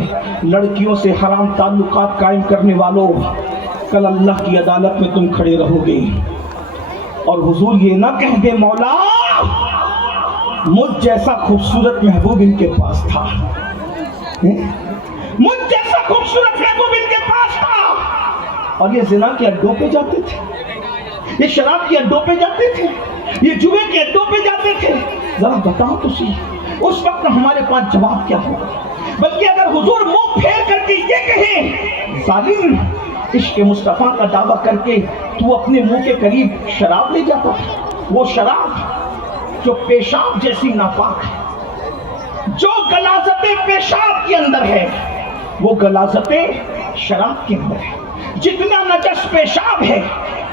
لڑکیوں سے حرام تعلقات قائم کرنے والوں، کل اللہ کی عدالت میں تم کھڑے رہو گے اور حضور یہ نہ کہہ دے مولا مجھ جیسا خوبصورت محبوب ان کے پاس تھا، مجھ جیسا خوبصورت محبوب ان کے پاس تھا۔ اور یہ زنا کے اڈوں پہ جاتے تھے، یہ شراب کے اڈوں پہ جاتے تھے، یہ جوئے کے اڈوں پہ جاتے تھے۔ ذرا بتاؤ تو صحیح اس وقت ہمارے پاس جواب کیا ہوگا؟ بلکہ اگر حضور منہ پھیر کر کے یہ کہیں ظالم عشق مصطفیٰ کا دعویٰ کر کے تو اپنے منہ کے قریب شراب لے جاتا، وہ شراب جو پیشاب جیسی ناپاک ہے، جو غلاظت پیشاب کے اندر ہے وہ غلاظت شراب کے اندر ہے، جتنا نجس پیشاب ہے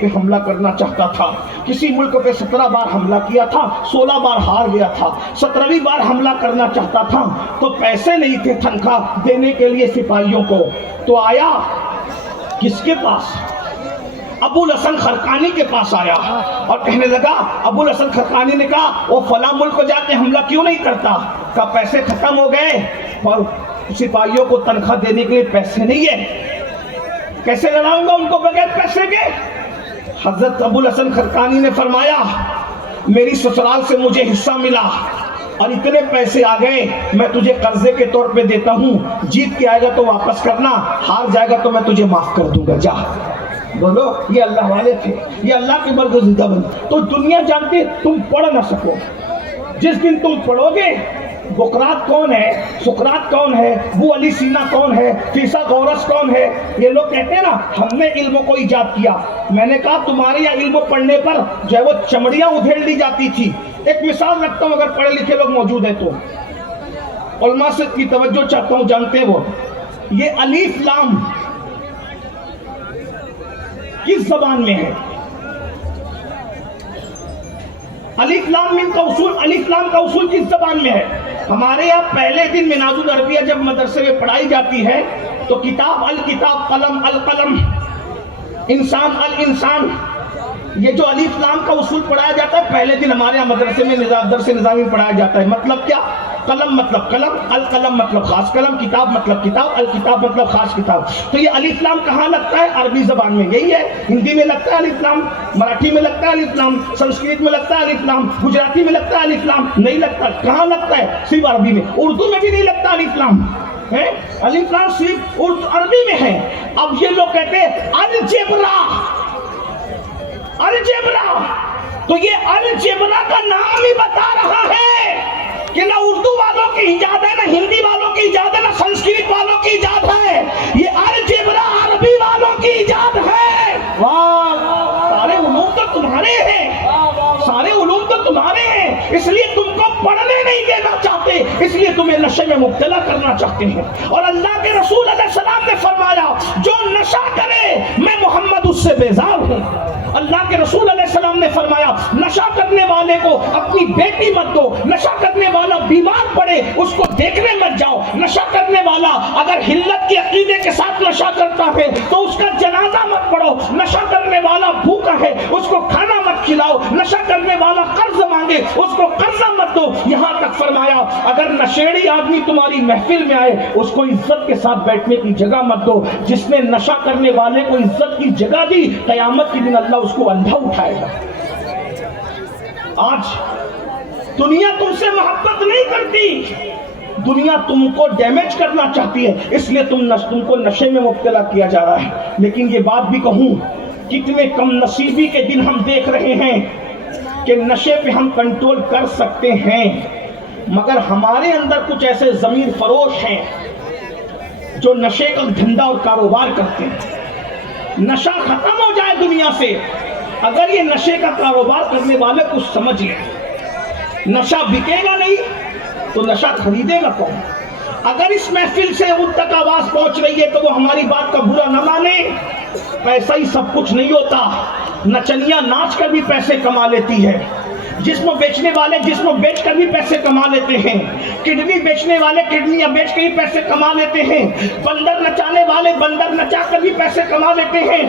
پہ حملہ کرنا چاہتا تھا. کسی ملک پہ 17 بار حملہ کیا تھا, 16 بار ہار گیا تھا, 17ویں بار حملہ کرنا چاہتا تھا تو پیسے نہیں تھے تنخواہ دینے کے لیے سپاہیوں کو. تو آیا کس کے پاس؟ ابو الحسن خرقانی کے پاس آیا اور کہنے لگا, ابو الحسن خرقانی نے کہا وہ فلاں ملک کو جا کے حملہ کیوں نہیں کرتا؟ کہا پیسے ختم ہو گئے اور سپاہیوں کو تنخواہ دینے کے لیے پیسے نہیں ہے, کیسے لڑاؤں گا ان کو بغیر پیسے کے؟ حضرت ابو الحسن خرقانی نے فرمایا میری سسرال سے مجھے حصہ ملا اور اتنے پیسے آ گئے, میں تجھے قرضے کے طور پہ دیتا ہوں, جیت کے آئے گا تو واپس کرنا, ہار جائے گا تو میں تجھے معاف کر دوں گا, جا. بولو, یہ اللہ والے تھے, یہ اللہ کے برگزیدہ بندے. تو دنیا جانتی ہے تم پڑھ نہ سکو, جس دن تم پڑھو گے بقرات کون ہے, سقراط کون ہے, ابو علی سینا کون ہے, فیثاغورس کون ہے, یہ لوگ کہتے ہیں نا ہم نے علم کو ایجاد کیا. میں نے کہا تمہارے یہاں علم پڑھنے پر جو ہے وہ چمڑیاں ادھیڑ لی جاتی تھی. ایک مثال رکھتا ہوں, اگر پڑھے لکھے لوگ موجود ہیں تو علماء سے کی توجہ چاہتا ہوں, جانتے ہیں وہ یہ الف لام کس زبان میں ہے؟ الف لام میم کا اصول, الف لام کا اصول کس زبان میں ہے؟ ہمارے یہاں پہلے دن مناج العربیہ جب مدرسے میں پڑھائی جاتی ہے تو کتاب الکتاب, قلم القلم, انسان الانسان, یہ جو الف لام کا اصول پڑھایا جاتا ہے پہلے دن ہمارے یہاں مدرسے میں درس نظامی پڑھایا جاتا ہے. مطلب کیا؟ قلم مطلب قلم, القلم مطلب خاص قلم, کتاب مطلب کتاب, الکتاب مطلب خاص کتاب. تو یہ الف لام کہاں لگتا ہے؟ عربی زبان میں یہی ہے. ہندی میں لگتا ہے الف لام, مراٹھی میں لگتا ہے الف لام, سنسکرت میں لگتا ہے الف لام, گجراتی میں لگتا ہے الف لام, نہیں لگتا. کہاں لگتا ہے؟ صرف عربی میں. اردو میں بھی نہیں لگتا الف لام ہے, الف لام صرف عربی میں ہے. اب یہ لوگ کہتے ہیں الجبرا, الجبرا, تو یہ الجبرا کا نام ہی بتا رہا ہے کہ نہ اردو والوں کی ایجاد ہے, نہ ہندی والوں کی ایجاد ہے, نہ سنسکرت والوں کی ایجاد ہے, یہ الجبرا عربی والوں کی ایجاد ہے. واہ, سارے علوم تو تمہارے ہیں, سارے علوم تو تمہارے ہیں, اس لیے تم کو پڑھنے نہیں دینا چاہتے, اس لیے تمہیں نشے میں مبتلا کرنا چاہتے ہیں. اور اللہ کے رسول علیہ السلام نے فرمایا جو نشہ کرے میں محمد اس سے بیزار ہوں. اللہ کے رسول علیہ السلام نے فرمایا نشہ کرنے والے کو اپنی بیٹی مت دو, نشہ کرنے والا بیمار پڑے اس کو دیکھنے مت جاؤ, نشہ کرنے والا اگر حلت کے عقیدے کے ساتھ نشہ کرتا ہے تو اس کا جنازہ مت پڑھو, نشہ کرنے والا بھوکا ہے اس کو کھانا مت کھلاؤ, نشہ کرنے والا قرض مانگے اس کو قرضہ مت دو. یہاں تک فرمایا اگر نشیڑی آدمی تمہاری محفل میں آئے اس کو عزت کے ساتھ بیٹھنے کی جگہ مت دو. جس نے نشہ کرنے والے کو عزت کی جگہ دی قیامت کے دن اللہ اس کو اندھا اٹھائے گا. آج دنیا تم سے محبت نہیں کرتی, دنیا تم کو ڈیمیج کرنا چاہتی ہے, اس لیے تم کو نشے میں مبتلا کیا جا رہا ہے. لیکن یہ بات بھی کہوں, کتنے کم نصیبی کے دن ہم دیکھ رہے ہیں کہ نشے پہ ہم کنٹرول کر سکتے ہیں, مگر ہمارے اندر کچھ ایسے ضمیر فروش ہیں جو نشے کا دھندا اور کاروبار کرتے ہیں. نشہ ختم ہو جائے دنیا سے, اگر یہ نشے کا کاروبار کرنے والے کچھ سمجھ لیں, نشہ بکے گا نہیں تو نشہ خریدے گا کون؟ اگر اس محفل سے ان تک آواز پہنچ رہی ہے تو وہ ہماری بات کا برا نہ مانے. پیسہ ہی سب کچھ نہیں ہوتا, نچنیاں ناچ کر بھی پیسے کما لیتی ہے, جسم بیچنے والے جسم بیچ کر بھی پیسے کما لیتے ہیں, کڈنی بیچنے والے کڈنیاں بیچ کر بھی پیسے کما لیتے ہیں, بندر نچانے والے بندر نچا کر بھی پیسے کما لیتے ہیں.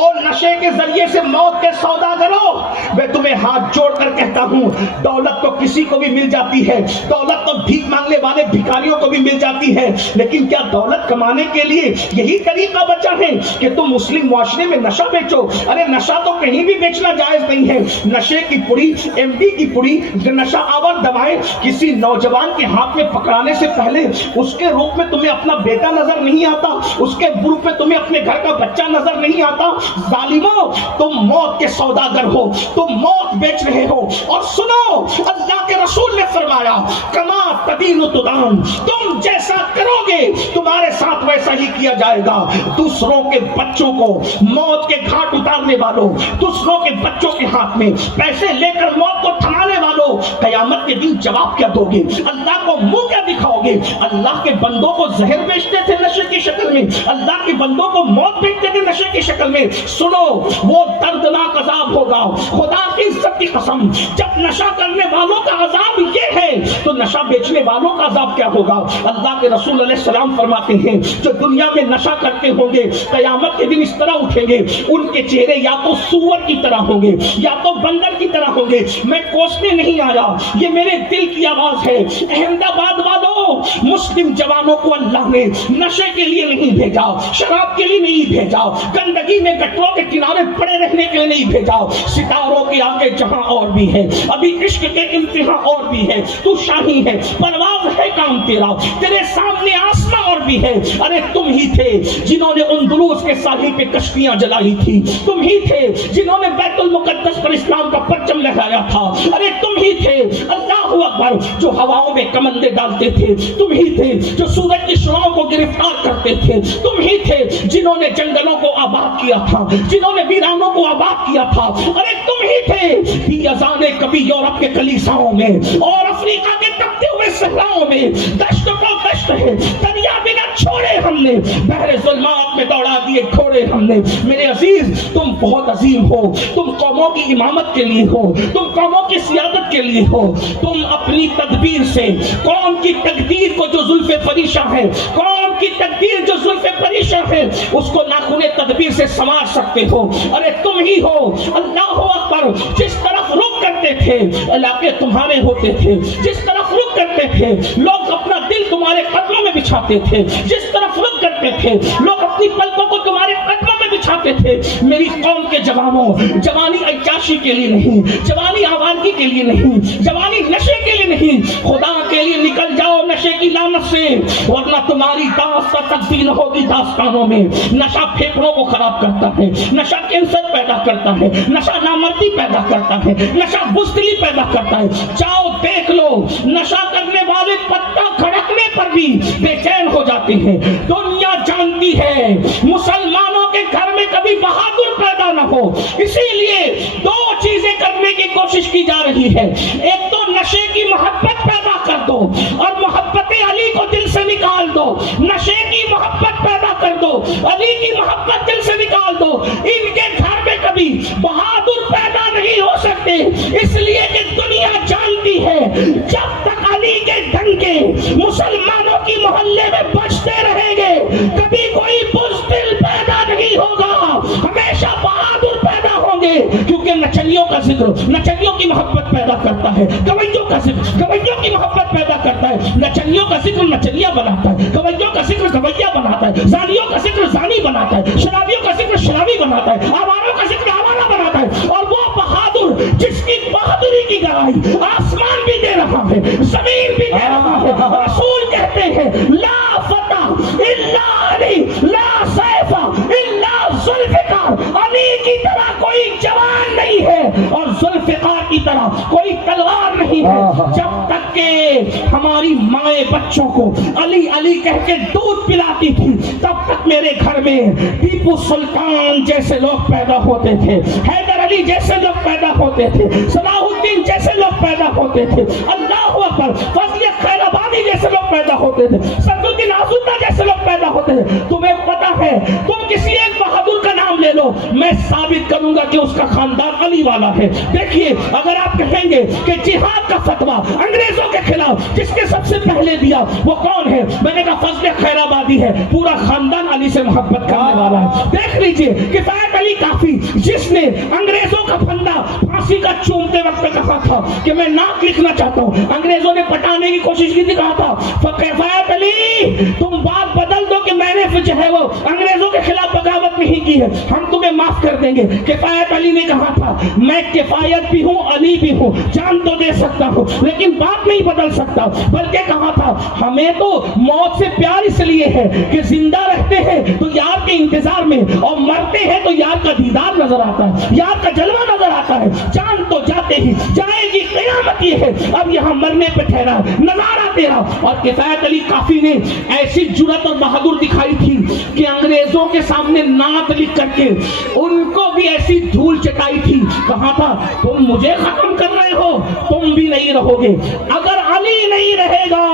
اور نشے کے ذریعے سے موت کے سوداگروں, میں تمہیں ہاتھ جوڑ کر کہتا ہوں دولت تو کسی کو بھی مل جاتی ہے, دولت تو بھیک مانگنے والے بھکاریوں کو بھی مل جاتی ہے, لیکن کیا دولت کمانے کے لیے یہی طریقہ بچا ہے کہ تم مسلم معاشرے میں نشہ بیچو؟ ارے نشہ تو کہیں بھی بیچنا جائز نہیں ہے. نشے کی پڑی ایم ڈی کی پڑی نشہ آور دوائیں کسی نوجوان کے ہاتھ میں پکڑانے سے پہلے اس کے روپ میں تمہیں اپنا بیٹا نظر نہیں آتا, اس کے روپ میں تمہیں اپنے گھر کا بچہ نظر نہیں آتا. ظالموں, تم موت کے سوداگر ہو, تم موت بیچ رہے ہو. اور سنو, اللہ کے رسول نے فرمایا کما تدین تدان, تم جیسا کرو گے تمہارے ساتھ ویسا ہی کیا جائے گا. دوسروں کے بچوں کو موت کے گھاٹ اتارنے والوں, دوسروں کے بچوں کے ہاتھ میں پیسے لے کر موت کو تھمانے والوں, قیامت کے دن جواب کیا دو گے؟ اللہ کو منہ کیا دکھاؤ کھاؤ گے. اللہ کے بندوں کو زہر بیچتے تھے نشے کی شکل میں, اللہ کے بندوں کو موت بیچتے تھے نشے کی شکل میں. سنو وہ دردناک عذاب ہوگا, خدا کی عزت کی قسم. جب نشہ کرنے والوں کا عذاب یہ ہے تو نشہ بیچنے والوں کا عذاب کیا ہوگا؟ اللہ کے رسول علیہ السلام فرماتے ہیں جو دنیا میں نشہ کرتے ہوں گے قیامت کے دن اس طرح اٹھیں گے, ان کے چہرے یا تو سور کی طرح ہوں گے یا تو بندر کی طرح ہوں گے. میں کوسنے نہیں آیا, یہ میرے دل کی آواز ہے. احمد آباد والوں, مسلم جوانوں کو اللہ نے نشے کے لیے نہیں بھیجا, شراب کے لیے نہیں بھیجا, گندگی میں گٹروں کے کنارے پڑے رہنے کے لیے نہیں بھیجا. ستاروں کے آگے جہاں اور بھی ہے, ابھی عشق کے امتحان اور بھی ہے. تو شاہی ہے, پرواز ہے کام تیرا, تیرے سامنے آسمان اور بھی ہے. ارے تم ہی تھے جنہوں نے اندلس کے ساحل پہ کشتیاں جلائی تھی, تم ہی تھے جنہوں نے بیت المقدس پر اسلام کا پرچم لہرایا تھا. ارے تم ہی تھے, اللہ اکبر, جو ہواؤں میں کمندے ڈالتے تھے. تم ہی تھے جو سورج کی شعاعوں کو گرفتار کرتے تھے. تم ہی تھے جنہوں نے جنگلوں کو آباد کیا تھا, جنہوں نے ویرانوں کو آباد کیا تھا. ارے تم ہی تھے بھی اذانیں کبھی یورپ کے کلیساؤں میں اور افریقہ کے تپتے ہوئے صحراؤں میں دشت کو دشت ہے, دریا بنا چھوڑے ہم نے, بحر ظلمات میں دوڑا دیے گھوڑے ہم نے. میرے عزیز تم بہت عظیم ہو, تم قوموں کی امامت کے لیے ہو, تم قوموں کی سیادت کے لیے ہو. تم اپنی تدبیر سے قوم کی تقدیر کو جو زلف پریشاں ہے, قوم کی تقدیر جو زلف پریشاں ہے, اس کو ناخن تدبیر سے سنوار سکتے ہو. ارے تم ہی ہو, اللہ اکبر, جس طرف رخ کرتے تھے علاقے تمہارے ہوتے تھے, جس طرف رخ کرتے تھے لوگ اپنا دل تمہارے قدموں میں بچھاتے تھے, جس طرف رخ کرتے تھے لوگ اپنی پلکوں کو تمہارے قدموں میں بچھاتے تھے. میری قوم کے جوانوں, جوانی عیاشی کے لیے نہیں, جوانی آوارگی کے لیے نہیں, جوانی نشے کے لیے نہیں, خدا کے لیے نکل جاؤ نشے کی لعنت سے, ورنہ تمہاری داستان تبدیل ہوگی داستانوں میں. نشہ پھیپھڑوں کو خراب کرتا ہے, نشہ کینسر پیدا کرتا ہے, نشہ نامردی پیدا کرتا ہے, نشہ بزدلی پیدا کرتا ہے. جاؤ دیکھ لو, نشہ کرنے والے پتا کھڑکنے پر بھی بے چین ہو جاتے ہیں. دنیا جانتی ہے مسلمانوں کے گھر میں کبھی بہادر پیدا نہ ہو, اسی لیے دو چیزیں کرنے کی کوشش کی جا رہی ہے. ایک تو نشے کی محبت پیدا کر دو اور محبت علی کو دل سے نکال دو, نشے کی محبت پیدا کر دو, علی کی محبت دل سے نکال دو. ان کے گھر میں کبھی بہادر پیدا نہیں ہو سکتے, اس لیے کہ دنیا جانتی ہے جب تک علی کے ڈنکے مسلمانوں کی محلے میں بجتے رہیں گے کبھی کوئی بزدل پیدا نہیں ہوگا, ہمیشہ بہادر پیدا ہوں گے. کیونکہ نچلیوں کا ذکر نچلیوں کی محبت پیدا کرتا ہے, گویوں کا ذکر گویوں کی محبت پیدا کرتا ہے, نچلیوں کا ذکر نچلیاں بناتا ہے, گویوں کا ذکر گویہ بناتا ہے, زانیوں کا ذکر زانی بناتا ہے, شرابیوں کا ذکر شرابی بناتا ہے, آواروں کا ذکر آوارہ بناتا ہے. اور وہ بہادر جس کی بہادری کی گواہی آسمان بھی دے رہا ہے, زمین بھی دے رہا ہے. رسول کہتے ہیں لا فتح الا علی, لا سیف الا ذوالفقار. علی کی طرح کوئی جوان نہیں ہے اور ذوالفقار کی طرح کوئی تلوار نہیں ہے. جب تک کہ ہماری مائیں بچوں کو علی علی کہہ کے دودھ پلاتی تھی تب تک میرے گھر میں ٹیپو سلطان جیسے لوگ پیدا ہوتے تھے, حیدر علی جیسے لوگ پیدا ہوتے تھے, صلاح الدین جیسے لوگ پیدا ہوتے تھے, اللہ اکبر, فضل خیر آبادی جیسے لوگ پیدا ہوتے تھے, صدر الدین آزودہ جیسے لوگ پیدا ہوتے تھے. تمہیں پتا ہے تم کسی ایک بہادر کا نام لے لو, میں ثابت کروں گا کہ اس کا خاندان علی والا ہے. دیکھیے اگر آپ کہیں گے کہ جہاد کا فتویٰ انگریزوں کے خلاف جس کے سب سے پہلے دیا وہ کون ہے, میں نے کہا فضل خیر آبادی ہے, پورا خاندان علی سے محبت کرنے والا ہے. دیکھ لیجئے کفایت علی کافی جس نے انگریزوں کا پھندا پھانسی کا چومتے وقت کہا تھا کہ میں ناک لکھنا چاہتا ہوں, انگریزوں نے پٹانے کی کوشش کی تھی, کہا تھا کفایت علی تم بات بدل دو کہ میں نے جو ہے وہ انگریزوں کے خلاف بغاوت نہیں کی ہے, ہم تمہیں معاف کر دیں گے. کفایت علی نے کہا تھا میں کفایت بھی ہوں علی بھی ہوں, جان تو دے سکتا ہوں لیکن بات نہیں بدل سکتا. بلکہ کہا تھا ہمیں تو موت سے پیار اس لیے ہے کہ زندہ رہتے ہیں تو یار کے انتظار میں اور مرتے ہیں تو یار کا دیدار نظر آتا ہے, یار کا جلوہ نظر آتا ہے. جان تو جاتے ہی جائے گی, قیامت یہ ہے, اب یہاں مرنے پہ ٹھہرا نظارہ تیرا. اور کفایت علی کافی نے ایسی جرأت اور بہادر دکھائی تھی کہ انگریزوں کے سامنے نعت لکھ کر کے ان کو بھی ایسی دھول چٹائی تھی. کہا تھا تم مجھے ختم کر رہے ہو, تم بھی نہیں رہو گے. اگر علی نہیں رہے گا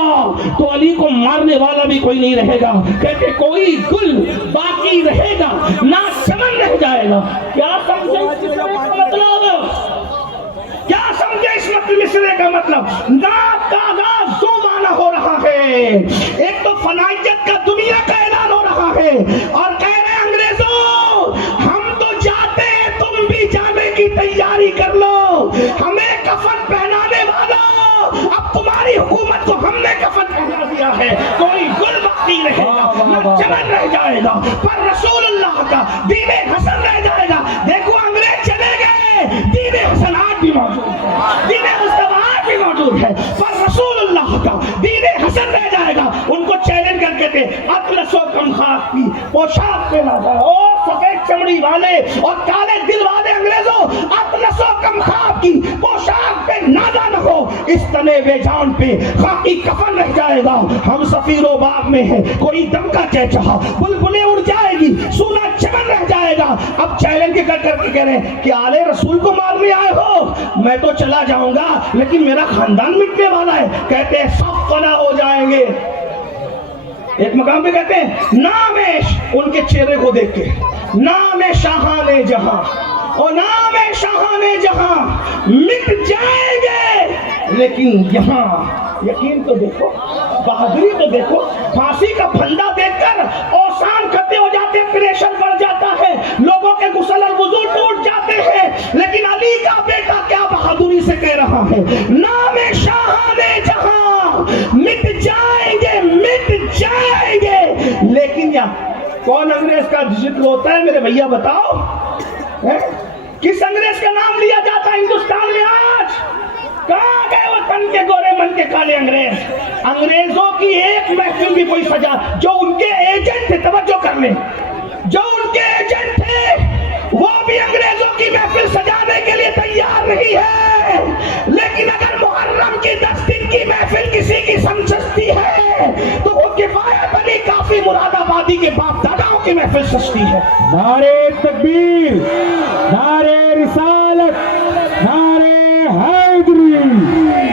تو علی کو مارنے والا بھی کوئی نہیں رہے گا. کہتے کوئی گل باقی رہے گا نہ چمن رہ جائے گا. کیا سمجھے مطلب؟ کیا سمجھے اس مصرے کا مطلب؟ نعت کا آغاز دو معنی ہو رہا ہے. ایک تو فنائیت کا دنیا کا اعلان ہو رہا ہے اور کہہ رہے ہیں انگریزوں ہم تو جاتے ہیں تم بھی جانے کی تیاری کر لو. ہمیں کفن پہنانے والوں اب تمہاری حکومت کو ہم نے کفن پہنا دیا ہے. کوئی گل باقی رہے گا نہ چمن رہ جائے گا پر رسول اللہ کا دین حسن رہ جائے گا. دیکھو انگریز چلے گئے دین حسن آج بھی موجود ہے, دین مصطفیٰ آج بھی موجود ہے پر رسول اللہ کا دین حسن رہ جائے گا. ان کو چیلنج کر کے تھے اطلس و کمخاک کی پوشاک پہنا جائے اور سفید چمڑی والے اور کالے دل والے انگریزوں اطلس و کمخاک کی پوشاک پہ نازا نہ ہو. اس تنے بے جان پہ خاکی کفن رہ جائے گا. ہم سفیر و باغ میں ہیں کوئی دم کا چہچہا بلبلیں اڑ جائے گی سونا چمن رہ جائے گا. اب چیلنج کر کے کہہ رہے ہیں کہ آلے رسول کو مارنے آئے ہو میں تو چلا جاؤں گا لیکن میرا خاندان مٹنے والا ہے. کہتے ہیں سب فنا ہو جائیں گے. ایک مقام پہ کہتے ہیں نام ان کے چہرے کو دیکھ کے نام شاہان جہاں اور نام شاہان جہاں مٹ جائیں گے لیکن یہاں یقین تو دیکھو بہادری تو دیکھو. پھانسی کا پھندا دیکھ کر اوسان کھٹے ہو جاتے ہیں, پریشر بڑھ جاتا ہے, لوگوں کے غسل اور وضو ٹوٹ جاتے ہیں. لیکن علی کا بیٹا کیا بہادری سے کہہ رہا ہے نام شاہان جہاں مٹ جائیں گے مٹ جائیں گے. لیکن کون انگریز کا ذکر ہوتا ہے میرے بھیا بتاؤ؟ کس انگریز کا نام لیا جاتا ہے ہندوستان میں آج؟ کہاں گئے وہ تن کے گورے من کے کالے انگریز؟ انگریزوں کی ایک محفل بھی کوئی سجا جو ان کے ایجنٹ تھے, توجہ کر لیں, جو ان کے ایجنٹ تھے وہ بھی انگریزوں کی محفل سجانے کے لیے تیار نہیں ہے. لیکن اگر محرم کی 10 دن کی محفل کسی کی سمجھتی ہے تو وہ کفایت علی کافی مراد آبادی کے باپ داداؤں کی محفل سجتی ہے. نعرے تکبیر, نعرے رسالت, نعرے حیدری,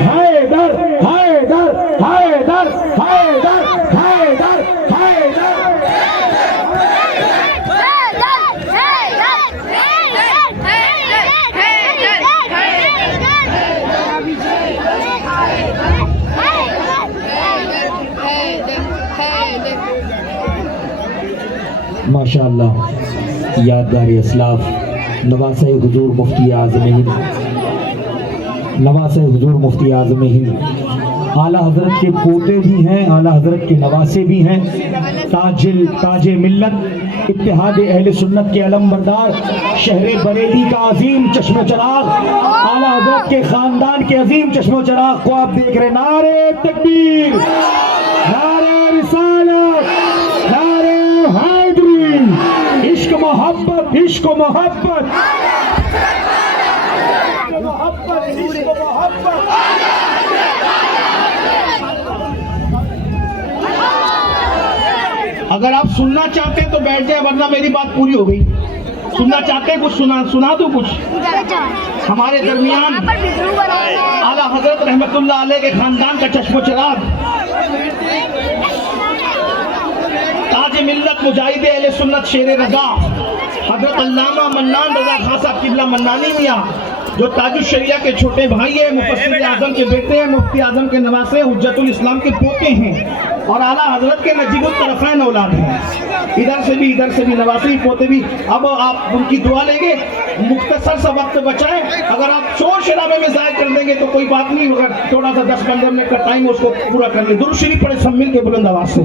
حیدر حیدر حیدر حیدر حیدر حیدر. ماشاءاللہ یادگار اسلاف نواسہ حضور مفتی اعظم ہند, نواسہ حضور مفتی اعظم ہند, اعلیٰ حضرت کے پوتے بھی ہیں, اعلیٰ حضرت کے نواسے بھی ہیں, تاج ملت اتحاد اہل سنت کے علم بردار, شہر بریلی کا عظیم چشم و چراغ, اعلیٰ حضرت کے خاندان کے عظیم چشم و چراغ کو آپ دیکھ رہے ہیں. نعرے تکبیر, نعرے رسالت, نعرے حیدری, عشق محبت, عشق و محبت, عشق و محبت. اگر آپ سننا چاہتے ہیں تو بیٹھ جائیں ورنہ میری بات پوری ہو گئی. سننا چاہتے ہیں کچھ سنا دوں کچھ. ہمارے درمیان اعلیٰ حضرت رحمت اللہ علیہ کے خاندان کا چشم و چراغ تاج ملت مجاہد اہل سنت شیر رضا حضرت علامہ منان رضا خان صاحب قبلہ منانی میاں جو تاج الشریعہ کے چھوٹے بھائی ہیں, مفسر اعظم کے بیٹے ہیں, مفتی اعظم کے نواسے, حجت الاسلام کے پوتے ہیں اور اعلیٰ حضرت کے نجیب الطرفین اولاد ہیں. ادھر سے بھی نواسے پوتے بھی. اب آپ ان کی دعا لیں گے, مختصر سا وقت بچائیں. اگر آپ شور شرابے میں ضائع کر دیں گے تو کوئی بات نہیں, اگر تھوڑا سا 10-15 منٹ کا ٹائم اس کو پورا کر لیں. درود شریف پڑھیں سب مل کے بلند آواز سے.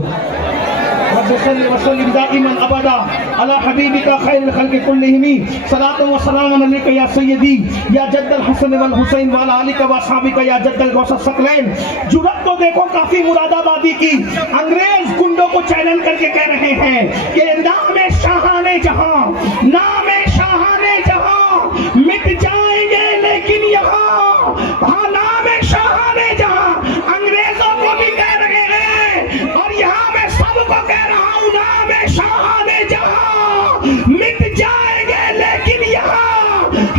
وسلم دائما ابدا على حبيبك خير الخلق كلهم صلاة وسلام عليك يا سيدي يا جد الحسن والحسين وعلى آلك واصحابك يا جد الغوث الثقلين. جرأت تو دیکھو کافی مراد آبادی کی. انگریز گنڈوں کو چیلنج کر کے کہہ رہے ہیں کہ نام شاہان جہاں, نام شاہان جہاں مٹ جائیں گے لیکن یہاں, ہاں نام شاہان جہاں انگریزوں کو بھی کہہ رہے ہیں اور یہاں میں سب کو کہہ رہا ہوں نام شاہان جہاں مٹ جائیں گے لیکن یہاں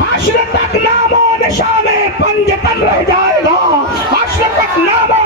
حشر تک نام و نشان پنجتن رہ جائے گا. حشر تک نام و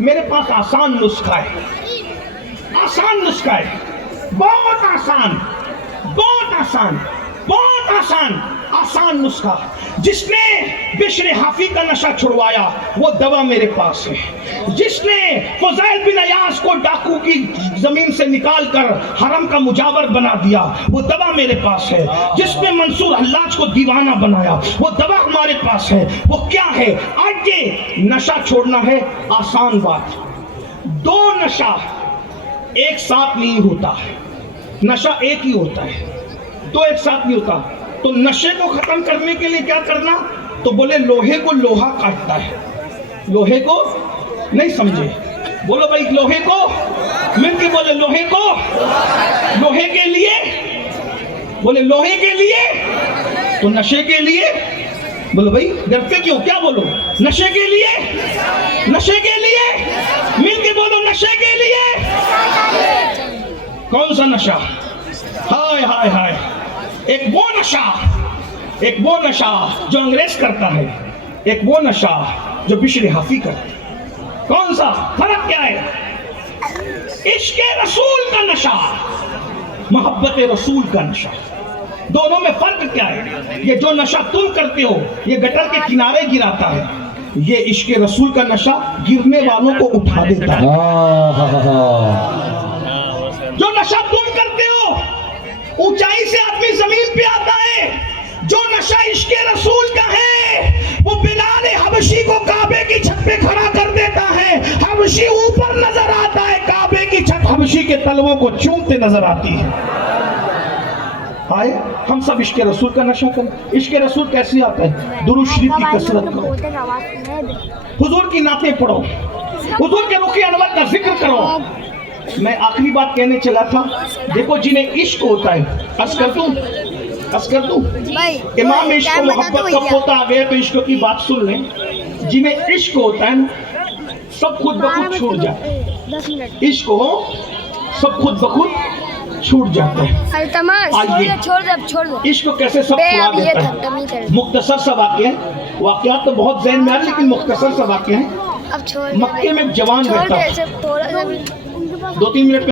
میرے پاس آسان نسخہ ہے، آسان نسخہ ہے، بہت آسان، بہت آسان، بہت آسان، آسان نسخہ۔ جس نے بشر حافی کا نشہ چھڑوایا وہ دوا میرے پاس ہے۔ جس نے فضیل بن عیاض کو ڈاکو کی زمین سے نکال کر حرم کا مجاور بنا دیا وہ دوا میرے پاس ہے۔ جس نے منصور حلاج کو دیوانہ بنایا وہ دوا ہمارے پاس ہے۔ وہ کیا ہے؟ آج یہ نشہ چھوڑنا ہے آسان بات۔ دو نشہ ایک ساتھ نہیں ہوتا، نشہ ایک ہی ہوتا ہے، دو ایک ساتھ نہیں ہوتا۔ تو نشے کو ختم کرنے کے لیے کیا کرنا؟ تو بولے لوہے کو لوہا کاٹتا ہے، لوہے کو نہیں سمجھے، بولو بھائی لوہے کو، مل کے بولے لوہے کو، لوہے کے لیے، بولے لوہے کے لیے، تو نشے کے لیے، بولو بھائی ڈرتے کیوں، کیا بولو، نشے کے لیے، نشے کے لیے، مل کے بولو نشے کے لیے۔ کون سا نشہ؟ ہائے ہائے ہائے، ایک وہ نشہ، ایک وہ نشہ جو انگریز کرتا ہے، ایک وہ نشہ جو بشر حافی کرتا ہے۔ کون سا؟ فرق کیا ہے؟ عشق رسول کا نشہ، محبت رسول کا نشہ، دونوں میں فرق کیا ہے؟ یہ جو نشہ تم کرتے ہو یہ گٹر کے کنارے گراتا ہے، یہ عشق رسول کا نشہ گرنے والوں کو اٹھا دیتا ہے۔ جو نشہ تم کرتے ہو اونچائی سے آدمی زمین پہ آتا ہے، جو نشہ عشق رسول کا ہے وہ بلال حبشی کو کعبے کی چھت پہ کھڑا کر دیتا ہے، حبشی اوپر نظر آتا ہے، کعبے کی چھت حبشی کے تلووں کو چومتے نظر آتی ہے۔ آئے ہم سب عشق رسول کا نشہ کریں۔ عشق رسول کیسے آتا ہے؟ درود شریف کی کثرت کرو، حضور کی نعتیں پڑھو، حضور کے رخ انور کا ذکر کرو۔ میں آخری بات کہنے چلا تھا، دیکھو جنہیں عشق ہوتا ہے، عرض کر دوں امام عشق و محبت کا پوتا آ گیا تو عشق کی بات سن لیں۔ جنہیں عشق ہوتا ہے سب خود بخود چھوٹ جاتا ہے، عشق ہو سب خود بخود چھوٹ جاتا ہے۔ آئیے عشق کیسے سب چھوڑا دیتا ہے۔ مختصر سا واقعہ ہے، واقعات تو بہت ذہن میں آ لیکن مختصر سا واقعہ ہے۔ مکے میں ایک جوان رہتا ہے، 2-3 منٹ